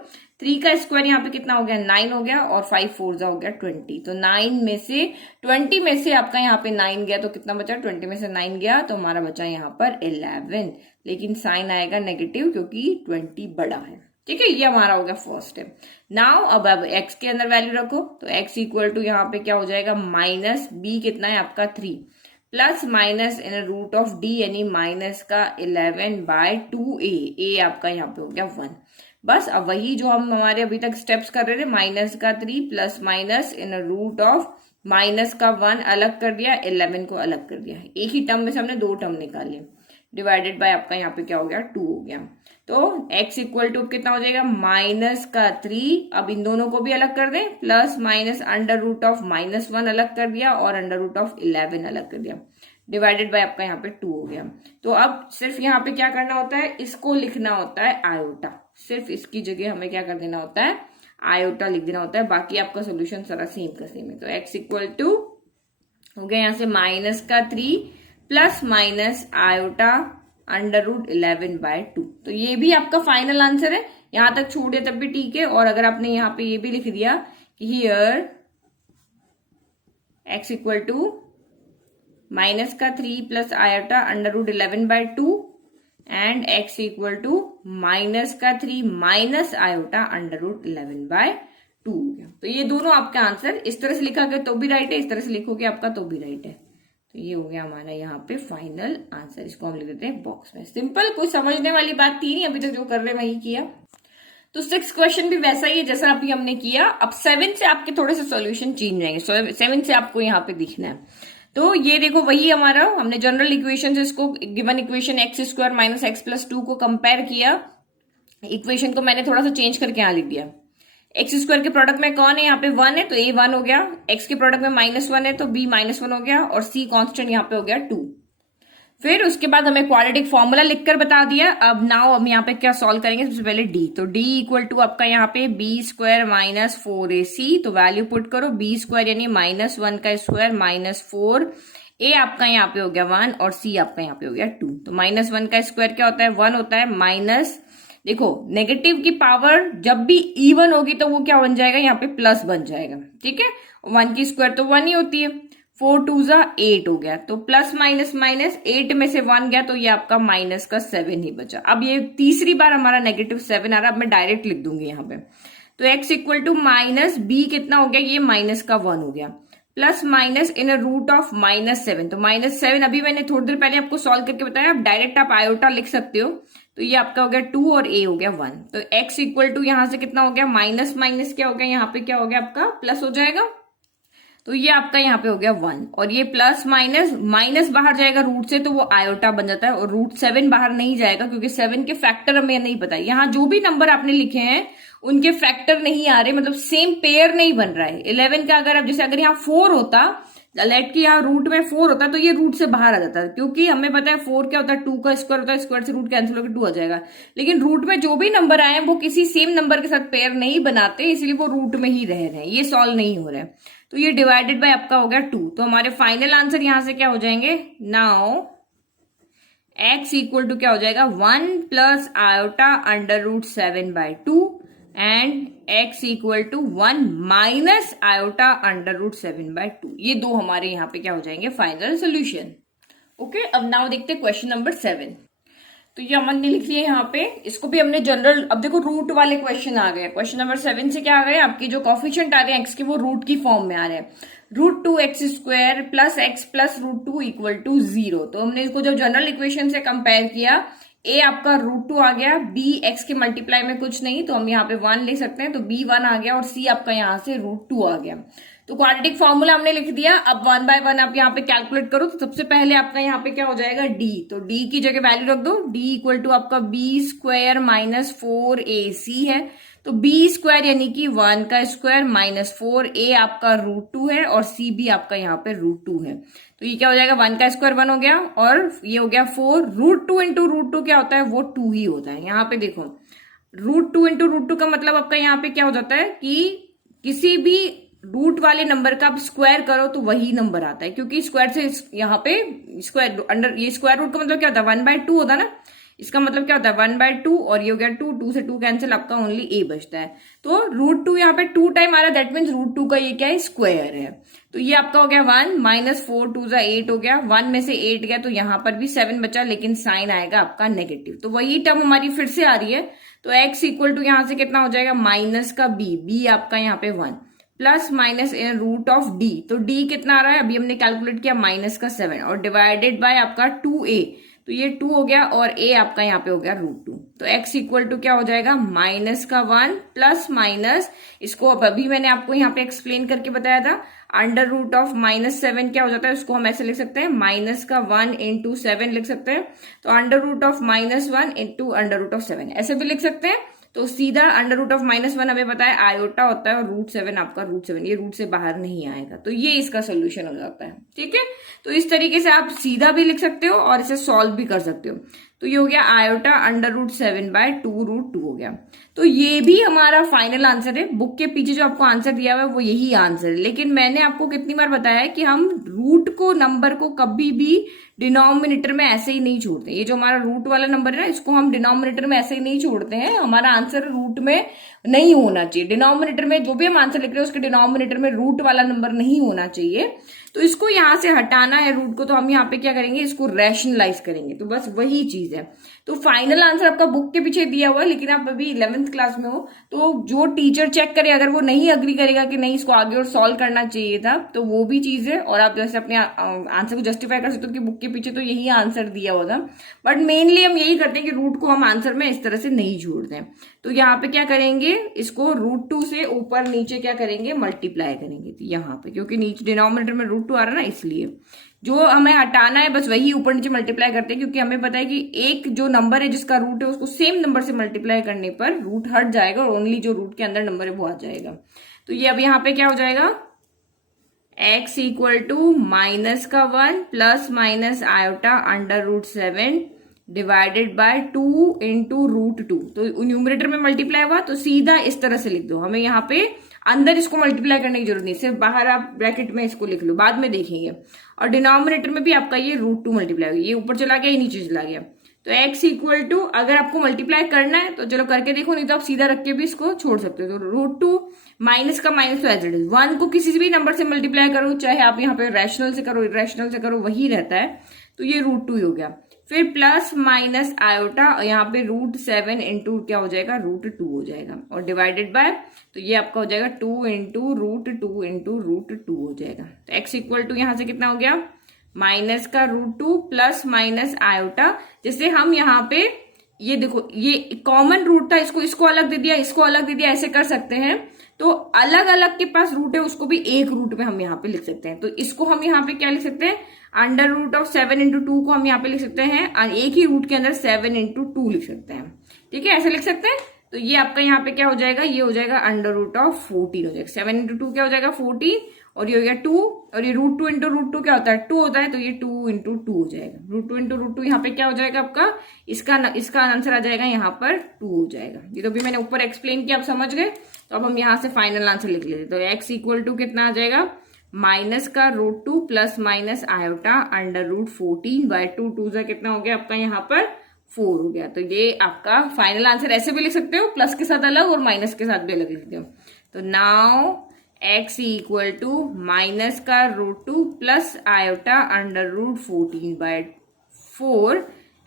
3 का स्क्वायर यहाँ पे कितना हो गया, 9 हो गया, और 5 4 हो गया 20। तो 9 में से 20 में से आपका यहाँ पे 9 गया तो कितना बचा, 20 में से 9 गया तो हमारा बचा यहाँ पर 11, लेकिन साइन आएगा नेगेटिव क्योंकि 20 बड़ा है। ठीक है, ये हमारा हो गया फर्स्ट स्टेप। नाउ अब x के अंदर वैल्यू रखो, तो x इक्वल टू यहाँ पे क्या हो जाएगा, माइनस b कितना है आपका 3 plus minus in root of D यानी माइनस का 11/2a, ए आपका यहाँ पे हो गया 1। बस अब वही जो हम हमारे अभी तक स्टेप्स कर रहे थे, माइनस का 3 plus minus in root of minus का 1 अलग कर दिया, 11 को अलग कर दिया, एक ही टर्म में से हमने 2 टर्म निकाले, डिवाइडेड बाय आपका यहाँ पे क्या हो गया 2 हो गया। तो x इक्वल टू कितना हो जाएगा माइनस का 3, अब इन दोनों को भी अलग कर दें, plus minus under root of -1 अलग कर दिया और अंडर रूट ऑफ 11 अलग कर दिया, डिवाइडेड बाय आपका यहाँ पे 2 हो गया। तो अब सिर्फ यहाँ पे क्या करना होता है, इसको लिखना होता है आयोटा, सिर्फ इसकी जगह हमें क्या कर देना होता है आयोटा लिख देना होता है, बाकी आपका सोल्यूशन सारा सेम का सेम है। तो x इक्वल टू हो गया यहाँ से माइनस का 3 plus minus iota under root 11/2। तो ये भी आपका फाइनल आंसर है, यहां तक छोड़ दिया तब भी ठीक है। और अगर आपने यहाँ पे ये भी लिख दिया कि here x equal to minus का 3 plus iota under root 11/2 and x equal to minus का 3 माइनस आयोटा अंडर रूट 11/2 हो गया। तो ये दोनों आपका आंसर इस तरह से लिखा गया तो भी राइट है, इस तरह से लिखोगे आपका तो भी राइट है। तो ये हो गया हमारा यहाँ पे फाइनल आंसर, इसको हम लिख देते हैं बॉक्स में। सिंपल, कोई समझने वाली बात थी नहीं, अभी तक जो कर रहे वही किया। तो 6 क्वेश्चन भी वैसा ही है जैसा अभी हमने किया। अब 7 से आपके थोड़े से सॉल्यूशन चेंज रहेंगे, 7 से आपको यहाँ पे दिखना है। तो ये देखो वही हमारा, हमने जनरल इक्वेशन से इसको given equation x² minus x plus 2 को कंपेयर किया, इक्वेशन को मैंने थोड़ा सा चेंज करके यहाँ लिख दिया। x² के प्रोडक्ट में कौन है, यहाँ पे 1 है तो a 1 हो गया, x के प्रोडक्ट में -1 है तो b -1 हो गया, और c कांस्टेंट यहाँ पे हो गया 2। फिर उसके बाद हमें क्वाड्रेटिक फॉर्मूला लिखकर बता दिया। अब नाउ हम यहाँ पे क्या सॉल्व करेंगे, सबसे पहले d, तो d इक्वल टू आपका यहाँ पे b² माइनस 4ac, तो वैल्यू पुट करो, b² यानी -1 का स्क्वायर माइनस 4, a आपका यहाँ पे हो गया 1 और c आपका यहाँ पे हो गया 2। तो -1 का स्क्वायर क्या होता है 1 होता है, माइनस देखो नेगेटिव की पावर जब भी इवन होगी तो वो क्या बन जाएगा यहाँ पे प्लस बन जाएगा, ठीक है। 1 की स्क्वायर तो 1 ही होती है, 4 2 8 हो गया, तो प्लस माइनस माइनस 8 में से 1 गया तो ये आपका माइनस का 7 ही बचा। अब ये तीसरी बार हमारा -7 आ रहा है, अब मैं डायरेक्ट लिख दूंगी यहाँ पे। तो x equal to minus b कितना हो गया, ये माइनस का 1 हो गया, plus minus in root of -7, तो -7 अभी मैंने थोड़ी देर पहले आपको सॉल्व करके बताया, अब डायरेक्ट आप आयोटा लिख सकते हो। तो ये आपका हो गया 2 और a हो गया 1। तो x इक्वल टू यहां से कितना हो गया माइनस माइनस क्या हो गया, यहाँ पे क्या हो गया आपका प्लस हो जाएगा, तो ये आपका यहाँ पे हो गया 1, और ये प्लस माइनस माइनस बाहर जाएगा रूट से तो वो आयोटा बन जाता है, और रूट 7 बाहर नहीं जाएगा क्योंकि 7 के फैक्टर हमें नहीं पता। यहाँ जो भी नंबर आपने लिखे हैं उनके फैक्टर नहीं आ रहे, मतलब सेम पेयर नहीं बन रहा है। 11 का अगर जैसे अगर यहाँ 4 होता, लेट की यहाँ रूट में 4 होता तो ये रूट से बाहर आ जाता है, क्योंकि हमें पता है 4 क्या होता है 2 का स्क्वायर होता है, स्क्वायर से रूट कैंसिल होकर 2 आ जाएगा। लेकिन रूट में जो भी नंबर आए वो किसी सेम नंबर के साथ पेयर नहीं बनाते, इसलिए वो रूट में ही रह रहे हैं, ये सॉल्व नहीं हो रहा है। तो ये डिवाइडेड बाय आपका हो गया 2। तो हमारे फाइनल आंसर यहां से क्या हो जाएंगे, नाउ x इक्वल टू क्या हो जाएगा 1 plus iota under root 7/2 and x equal to 1 minus iota under root 7/2। ये दो हमारे यहाँ पे क्या हो जाएंगे फाइनल सोल्यूशन। ओके, अब नाउ देखते हैं क्वेश्चन नंबर 7। तो ये हमने लिख लिया यहाँ पे, इसको भी हमने जनरल, अब देखो रूट वाले क्वेश्चन आ गए। क्वेश्चन नंबर 7 से क्या आ गए, आपके जो कॉफिशिएंट आ रहे हैं एक्स के वो रूट की फॉर्म में आ रहे हैं, √2x² plus x plus √2 equal to 0। तो हमने इसको जब जनरल इक्वेशन से कंपेयर किया, a आपका √2 आ गया, b x के मल्टीप्लाई में कुछ नहीं तो हम यहाँ पे 1 ले सकते हैं, तो b 1 आ गया और c आपका यहाँ से √2 आ गया। तो क्वाड्रेटिक फॉर्मूला हमने लिख दिया। अब 1 बाय 1 आप यहाँ पे कैलकुलेट करो, तो सबसे पहले आपका यहाँ पे क्या हो जाएगा d, तो d की जगह वैल्यू रख दो, d इक्वल टू आपका b² माइनस 4ac है, तो b² यानी कि 1 का स्क्वायर माइनस 4a आपका √2 है और c भी आपका यहाँ पे √2 है। तो ये क्या हो जाएगा 1 का स्क्वायर 1 हो गया और ये हो गया 4, √2 इंटू √2 क्या होता है वो 2 ही होता है। यहाँ पे देखो √2 इंटू √2 का मतलब आपका यहाँ पे क्या हो जाता है कि किसी भी रूट वाले नंबर का आप स्क्वायर करो तो वही नंबर आता है, क्योंकि स्क्वायर से यहाँ पे स्क्वायर अंडर, ये स्क्वायर रूट का मतलब क्या होता है 1/2 होता है ना, इसका मतलब क्या होता है 1/2 और ये हो गया 2, 2 से 2 कैंसिल, आपका ओनली a बचता है। तो √2 यहाँ पे 2 टाइम आ रहा है, दैट मीन्स √2 का ये क्या है स्क्वायर है। तो ये आपका हो गया 1 माइनस 4 2 8 हो गया, 1 में से 8 गया तो यहाँ पर भी 7 बचा, लेकिन साइन आएगा आपका नेगेटिव। तो वही टर्म हमारी फिर से आ रही है, तो x इक्वल टू यहाँ से कितना हो जाएगा माइनस का b आपका यहाँ पे 1 plus minus in root of D, तो डी कितना आ रहा है अभी हमने कैलकुलेट किया माइनस का 7 और डिवाइडेड बाय आपका 2a, तो ये 2 हो गया और a आपका यहाँ पे हो गया √2। तो x इक्वल टू क्या हो जाएगा माइनस का 1 प्लस माइनस, इसको अब अभी मैंने आपको यहाँ पे एक्सप्लेन करके बताया था, अंडर रूट ऑफ -7 क्या हो जाता है, उसको हम ऐसे लिख सकते हैं माइनस का 1 इंटू 7 लिख सकते हैं, तो under root of -1 into under root of 7 ऐसे भी लिख सकते हैं। तो सीधा अंडर रूट ऑफ -1 हमें पता है आयोटा होता है और √7 आपका √7, ये रूट से बाहर नहीं आएगा, तो ये इसका सोल्यूशन हो जाता है। ठीक है, तो इस तरीके से आप सीधा भी लिख सकते हो और इसे सॉल्व भी कर सकते हो। तो ये हो गया आयोटा अंडर रूट 7/2√2 हो गया। तो ये भी हमारा फाइनल आंसर है। बुक के पीछे जो आपको आंसर दिया हुआ है वो यही आंसर है, लेकिन मैंने आपको कितनी बार बताया है कि हम रूट को, नंबर को कभी भी डिनोमिनेटर में ऐसे ही नहीं छोड़ते। ये जो हमारा रूट वाला नंबर है ना, इसको हम डिनोमिनेटर में ऐसे ही नहीं छोड़ते हैं। हमारा आंसर रूट में नहीं होना चाहिए। डिनोमिनेटर में जो भी हम आंसर लिख रहे हैं उसके डिनोमिनेटर में रूट वाला नंबर नहीं होना चाहिए। तो इसको यहां से हटाना है रूट को, तो हम यहाँ पे क्या करेंगे, इसको रैशनलाइज करेंगे। तो बस वही चीज है। तो फाइनल आंसर आपका बुक के पीछे दिया हुआ है, लेकिन आप अभी 11th क्लास में हो, तो जो टीचर चेक करे, अगर वो नहीं अग्री करेगा कि नहीं इसको आगे और सॉल्व करना चाहिए था, तो वो भी चीज है। और आप जैसे अपने आंसर को जस्टिफाई कर सकते हो कि बुक के पीछे तो यही आंसर दिया हुआ था, बट मेनली हम यही करते हैं कि रूट को हम आंसर में इस तरह से नहीं जोड़ते हैं। तो यहाँ पे क्या करेंगे, इसको √2 से ऊपर नीचे क्या करेंगे, मल्टीप्लाई करेंगे। तो यहाँ पे क्योंकि नीचे डिनोमिनेटर में √2 आ रहा है ना, इसलिए जो हमें हटाना है बस वही ऊपर नीचे मल्टीप्लाई करते हैं, क्योंकि हमें पता है कि एक जो नंबर है जिसका रूट है उसको सेम नंबर से मल्टीप्लाई करने पर रूट हट जाएगा और ओनली जो रूट के अंदर नंबर है वो आ जाएगा। तो ये अब यहाँ पे क्या हो जाएगा, x इक्वल टू माइनस का 1 plus minus iota under root 7 divided by 2 into √2। तो न्यूमरेटर में मल्टीप्लाई हुआ, तो सीधा इस तरह से लिख दो। हमें यहाँ पे अंदर इसको मल्टीप्लाई करने की जरूरत नहीं, सिर्फ बाहर आप ब्रैकेट में इसको लिख लो, बाद में देखेंगे। और डिनोमिनेटर में भी आपका ये √2 मल्टीप्लाई हो गया, ये ऊपर चला गया, ये नीचे चला गया। तो x इक्वल टू, अगर आपको मल्टीप्लाई करना है तो चलो करके देखो, नहीं तो आप सीधा रख के भी इसको छोड़ सकते हो। तो √2 माइनस का माइनस तो एज इट इज, 1 को किसी भी नंबर से मल्टीप्लाई करो, चाहे आप यहाँ पे रैशनल से करो, इरेशनल से करो, वही रहता है। तो ये √2 ही हो गया। फिर प्लस माइनस आयोटा, यहाँ पे √7 इंटू क्या हो जाएगा, √2 हो जाएगा, और डिवाइडेड बाय, तो ये आपका हो जाएगा 2 इंटू √2 इंटू √2 हो जाएगा। तो x इक्वल टू यहाँ से कितना हो गया, माइनस का √2 प्लस माइनस आयोटा। जैसे हम यहाँ पे ये देखो, ये कॉमन रूट था, इसको अलग दे दिया, इसको अलग दे दिया, ऐसे कर सकते हैं। तो अलग अलग के पास रूट है, उसको भी एक रूट में हम यहाँ पे लिख सकते हैं। तो इसको हम यहाँ पे क्या लिख सकते हैं, अंडर रूट ऑफ 7 इंटू 2 को हम यहाँ पे लिख सकते हैं, एक ही रूट के अंदर 7 इंटू 2 लिख सकते हैं। ठीक है, ऐसे लिख सकते हैं। तो ये आपका यहाँ पे क्या हो जाएगा, ये हो जाएगा अंडर रूट ऑफ 14 हो जाएगा। 7 इंटू 2 क्या हो जाएगा 14, और ये हो गया 2, और ये √2 इंटू √2 क्या होता है 2 होता है, तो ये 2 इंटू 2 हो जाएगा। √2 इंटू √2 यहाँ पे क्या हो जाएगा आपका, इसका आंसर आ जाएगा यहाँ पर 2 हो जाएगा। ये तो भी मैंने ऊपर एक्सप्लेन किया, आप समझ गए। तो अब हम यहाँ से फाइनल आंसर लिख लेते। तो x इक्वल टू कितना आ जाएगा, माइनस का √2 plus minus iota under root 14/2, 2 से कितना हो गया आपका यहाँ पर 4 हो गया। तो ये आपका फाइनल आंसर। ऐसे भी लिख सकते हो, प्लस के साथ अलग और माइनस के साथ भी अलग लिख सकते हो। तो now x equal to minus का √2 plus iota under root 14/4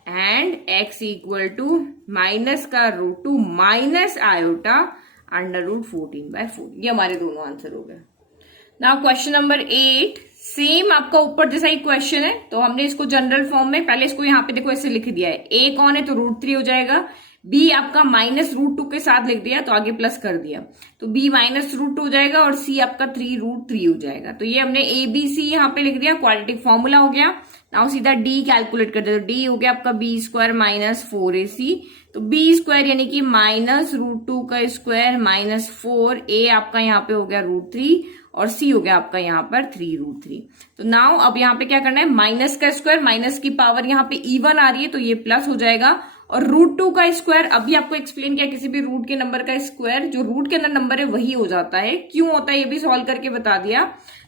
and x equal to minus का √2 माइनस आयोटा अंडर रूट 14/4। ये हमारे दोनों आंसर हो गए। नाउ क्वेश्चन नंबर 8, सेम आपका ऊपर जैसा ही क्वेश्चन है। तो हमने इसको जनरल फॉर्म में, पहले इसको यहाँ पे देखो ऐसे लिख दिया है, a कौन है तो √3 हो जाएगा, b आपका माइनस √2 के साथ लिख दिया, तो आगे प्लस कर दिया, तो b माइनस √2 हो जाएगा, और c आपका 3√3 हो जाएगा। तो ये हमने a b c यहाँ पे लिख दिया, क्वाड्रेटिक फॉर्मूला हो गया। नाउ सीधा d कैलकुलेट कर दे, तो d हो गया आपका b² माइनस 4ac, तो b² यानी कि माइनस √2 का स्क्वायर माइनस 4, a आपका यहाँ पे हो गया √3, और c हो गया आपका यहाँ पर 3√3। तो नाउ अब यहाँ पे क्या करना है, माइनस का स्क्वायर, माइनस की पावर यहाँ पे इवन आ रही है, तो ये प्लस हो जाएगा, और √2 का स्क्वायर, अभी आपको एक्सप्लेन किया, किसी भी रूट के नंबर का स्क्वायर जो रूट के अंदर नंबर है वही हो जाता है। क्यों होता है ये भी सॉल्व करके बता दिया।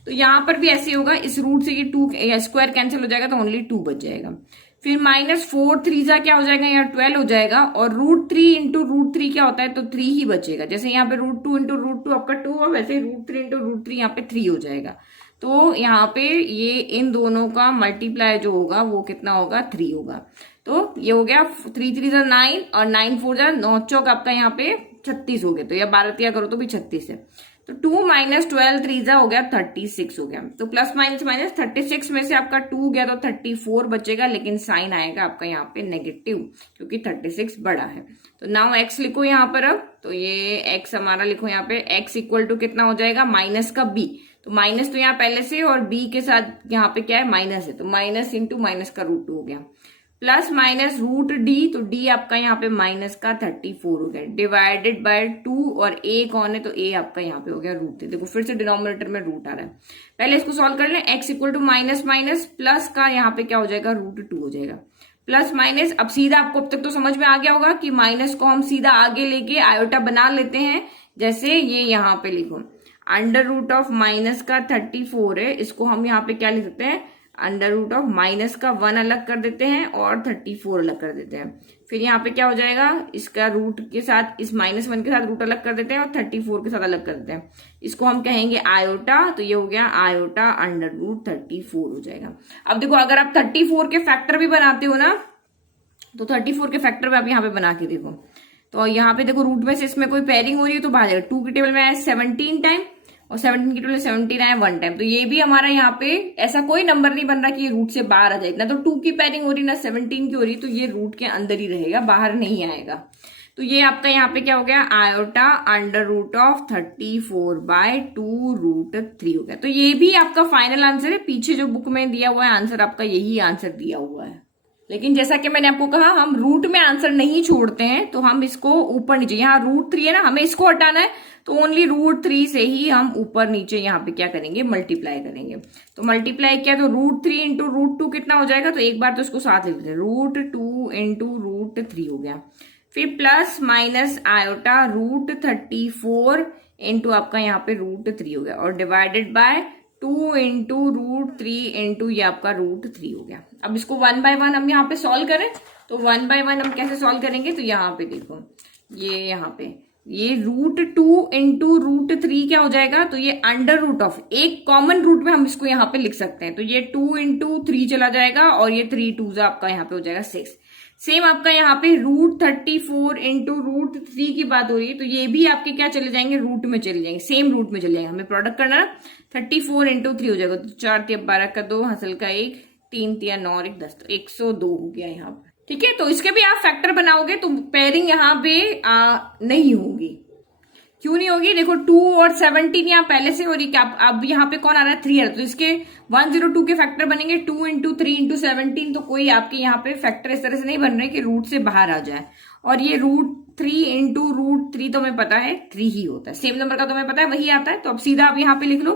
तो यहाँ पर भी ऐसे होगा, इस रूट से ये 2 स्क्वायर कैंसिल हो जाएगा, तो ओनली 2 बच जाएगा। फिर माइनस 4 3 क्या हो जाएगा, यहाँ 12 हो जाएगा, और √3 इंटू √3 क्या होता है, तो 3 ही बचेगा। जैसे यहाँ पे √2 इंटू √2 आपका 2 है, वैसे √3 इंटू √3 यहाँ पे 3 हो जाएगा। तो यहाँ पे ये इन दोनों का मल्टीप्लाई जो होगा वो कितना होगा, 3 होगा। तो ये हो गया 3 3 9, और 9 4 9 चौक आपका यहाँ पे 36 हो गया। तो या 12 3 करो तो भी 36 है। तो 2 माइनस 12 3 हो गया 36 हो गया। तो प्लस माइनस माइनस 36 में से आपका 2 गया तो 34 बचेगा, लेकिन साइन आएगा आपका यहाँ पे नेगेटिव क्योंकि 36 बड़ा है। तो नाउ x लिखो यहाँ पर अब, तो ये x हमारा लिखो यहाँ पे, x इक्वल टू कितना हो जाएगा माइनस का b, तो माइनस तो यहाँ पहले से और b के साथ यहाँ पे क्या है माइनस है, तो माइनस इंटू माइनस का रूट 2 हो गया, प्लस माइनस रूट डी, तो डी आपका यहाँ पे माइनस का 34 हो गया, डिवाइडेड बाय 2 और a कौन है, तो a आपका यहाँ पे हो गया रूट 3। देखो फिर से डिनोमिनेटर में रूट आ रहा है, पहले इसको सॉल्व कर लें। x equal to minus minus plus का यहाँ पे क्या हो जाएगा रूट 2 हो जाएगा, प्लस माइनस। अब सीधा आपको अब तक तो समझ में आ गया होगा कि माइनस को हम सीधा आगे लेके आयोटा बना लेते हैं, जैसे ये यहाँ पे लिखो अंडर रूट ऑफ माइनस का 34 है, इसको हम यहाँ पे क्या लिख सकते हैं अंडर रूट ऑफ माइनस का 1 अलग कर देते हैं और 34 अलग कर देते हैं। फिर यहाँ पे क्या हो जाएगा, इसका रूट के साथ इस -1 के साथ रूट अलग कर देते हैं और 34 के साथ अलग कर देते हैं, इसको हम कहेंगे आयोटा, तो ये हो गया आयोटा अंडर रूट 34 हो जाएगा। अब देखो अगर आप 34 के फैक्टर भी बनाते हो ना, तो 34 के फैक्टर भी आप यहाँ पे बना के देखो, तो यहाँ पे देखो रूट में से इसमें कोई पेयरिंग हो रही है तो बाहर जाएगा, 2 की टेबल में आया 17 टाइम और 17 की टेबल 17 आया 1 टाइम, तो ये भी हमारा यहाँ पे ऐसा कोई नंबर नहीं बन रहा कि ये रूट से बाहर आ जाए, ना तो 2 की पेयरिंग हो रही ना 17 की हो रही, तो ये रूट के अंदर ही रहेगा, बाहर नहीं आएगा। तो ये आपका यहाँ पे क्या हो गया iota under root of 34/2 root 3 हो गया। तो ये भी आपका फाइनल आंसर है, पीछे जो बुक में दिया हुआ है आंसर आपका यही आंसर दिया हुआ है, लेकिन जैसा कि मैंने आपको कहा हम रूट में आंसर नहीं छोड़ते हैं, तो हम इसको ऊपर नीचे, यहाँ रूट 3 है ना, हमें इसको हटाना है तो ओनली रूट 3 से ही हम ऊपर नीचे यहाँ पे क्या करेंगे मल्टीप्लाई करेंगे। तो मल्टीप्लाई किया तो रूट 3 इंटू रूट 2 कितना हो जाएगा, तो एक बार तो इसको साथ लिख लेते हैं, रूट 2 इंटू रूट 3 हो गया, फिर plus minus iota root 34 into आपका यहाँ पे रूट 3 हो गया और divided by 2 into root 3 into ये आपका रूट 3 हो गया। अब इसको 1 बाय 1 हम यहाँ पे सॉल्व करें, तो 1 बाय 1 हम कैसे सॉल्व करेंगे, तो यहाँ पे देखो ये यहाँ पे ये रूट 2 इंटू रूट 3 क्या हो जाएगा, तो ये अंडर रूट ऑफ एक कॉमन रूट में हम इसको यहाँ पे लिख सकते हैं, तो ये 2 इंटू 3 चला जाएगा और ये 3 2 आपका यहाँ पे हो जाएगा 6। सेम आपका यहाँ पे रूट 34 इंटू रूट 3 की बात हो रही है, तो ये भी आपके क्या चले जाएंगे रूट में चले जाएंगे, सेम रूट में चले जाएंगे, हमें प्रोडक्ट करना है 34 इंटू 3 हो जाएगा, तो 4 3 12 का 2 हासिल का 1 3 3 9 1 10, तो 102 हो गया यहाँ पे। ठीक है, तो इसके भी आप फैक्टर बनाओगे तो पेयरिंग यहाँ पे नहीं होगी। क्यों नहीं होगी, देखो 2 और 17 यहाँ पहले से हो रही, क्या अब यहाँ पे कौन आ रहा है 3 आ रहा है, तो इसके 102 के फैक्टर बनेंगे 2 इंटू 3 इंटू 17, तो कोई आपके यहाँ पे फैक्टर इस तरह से नहीं बन रहे कि रूट से बाहर आ जाए। और ये रूट 3 इंटू रूट 3 तो हमें पता है 3 ही होता है, सेम नंबर का तो हमें पता है वही आता है, तो अब सीधा आप यहाँ पे लिख लो,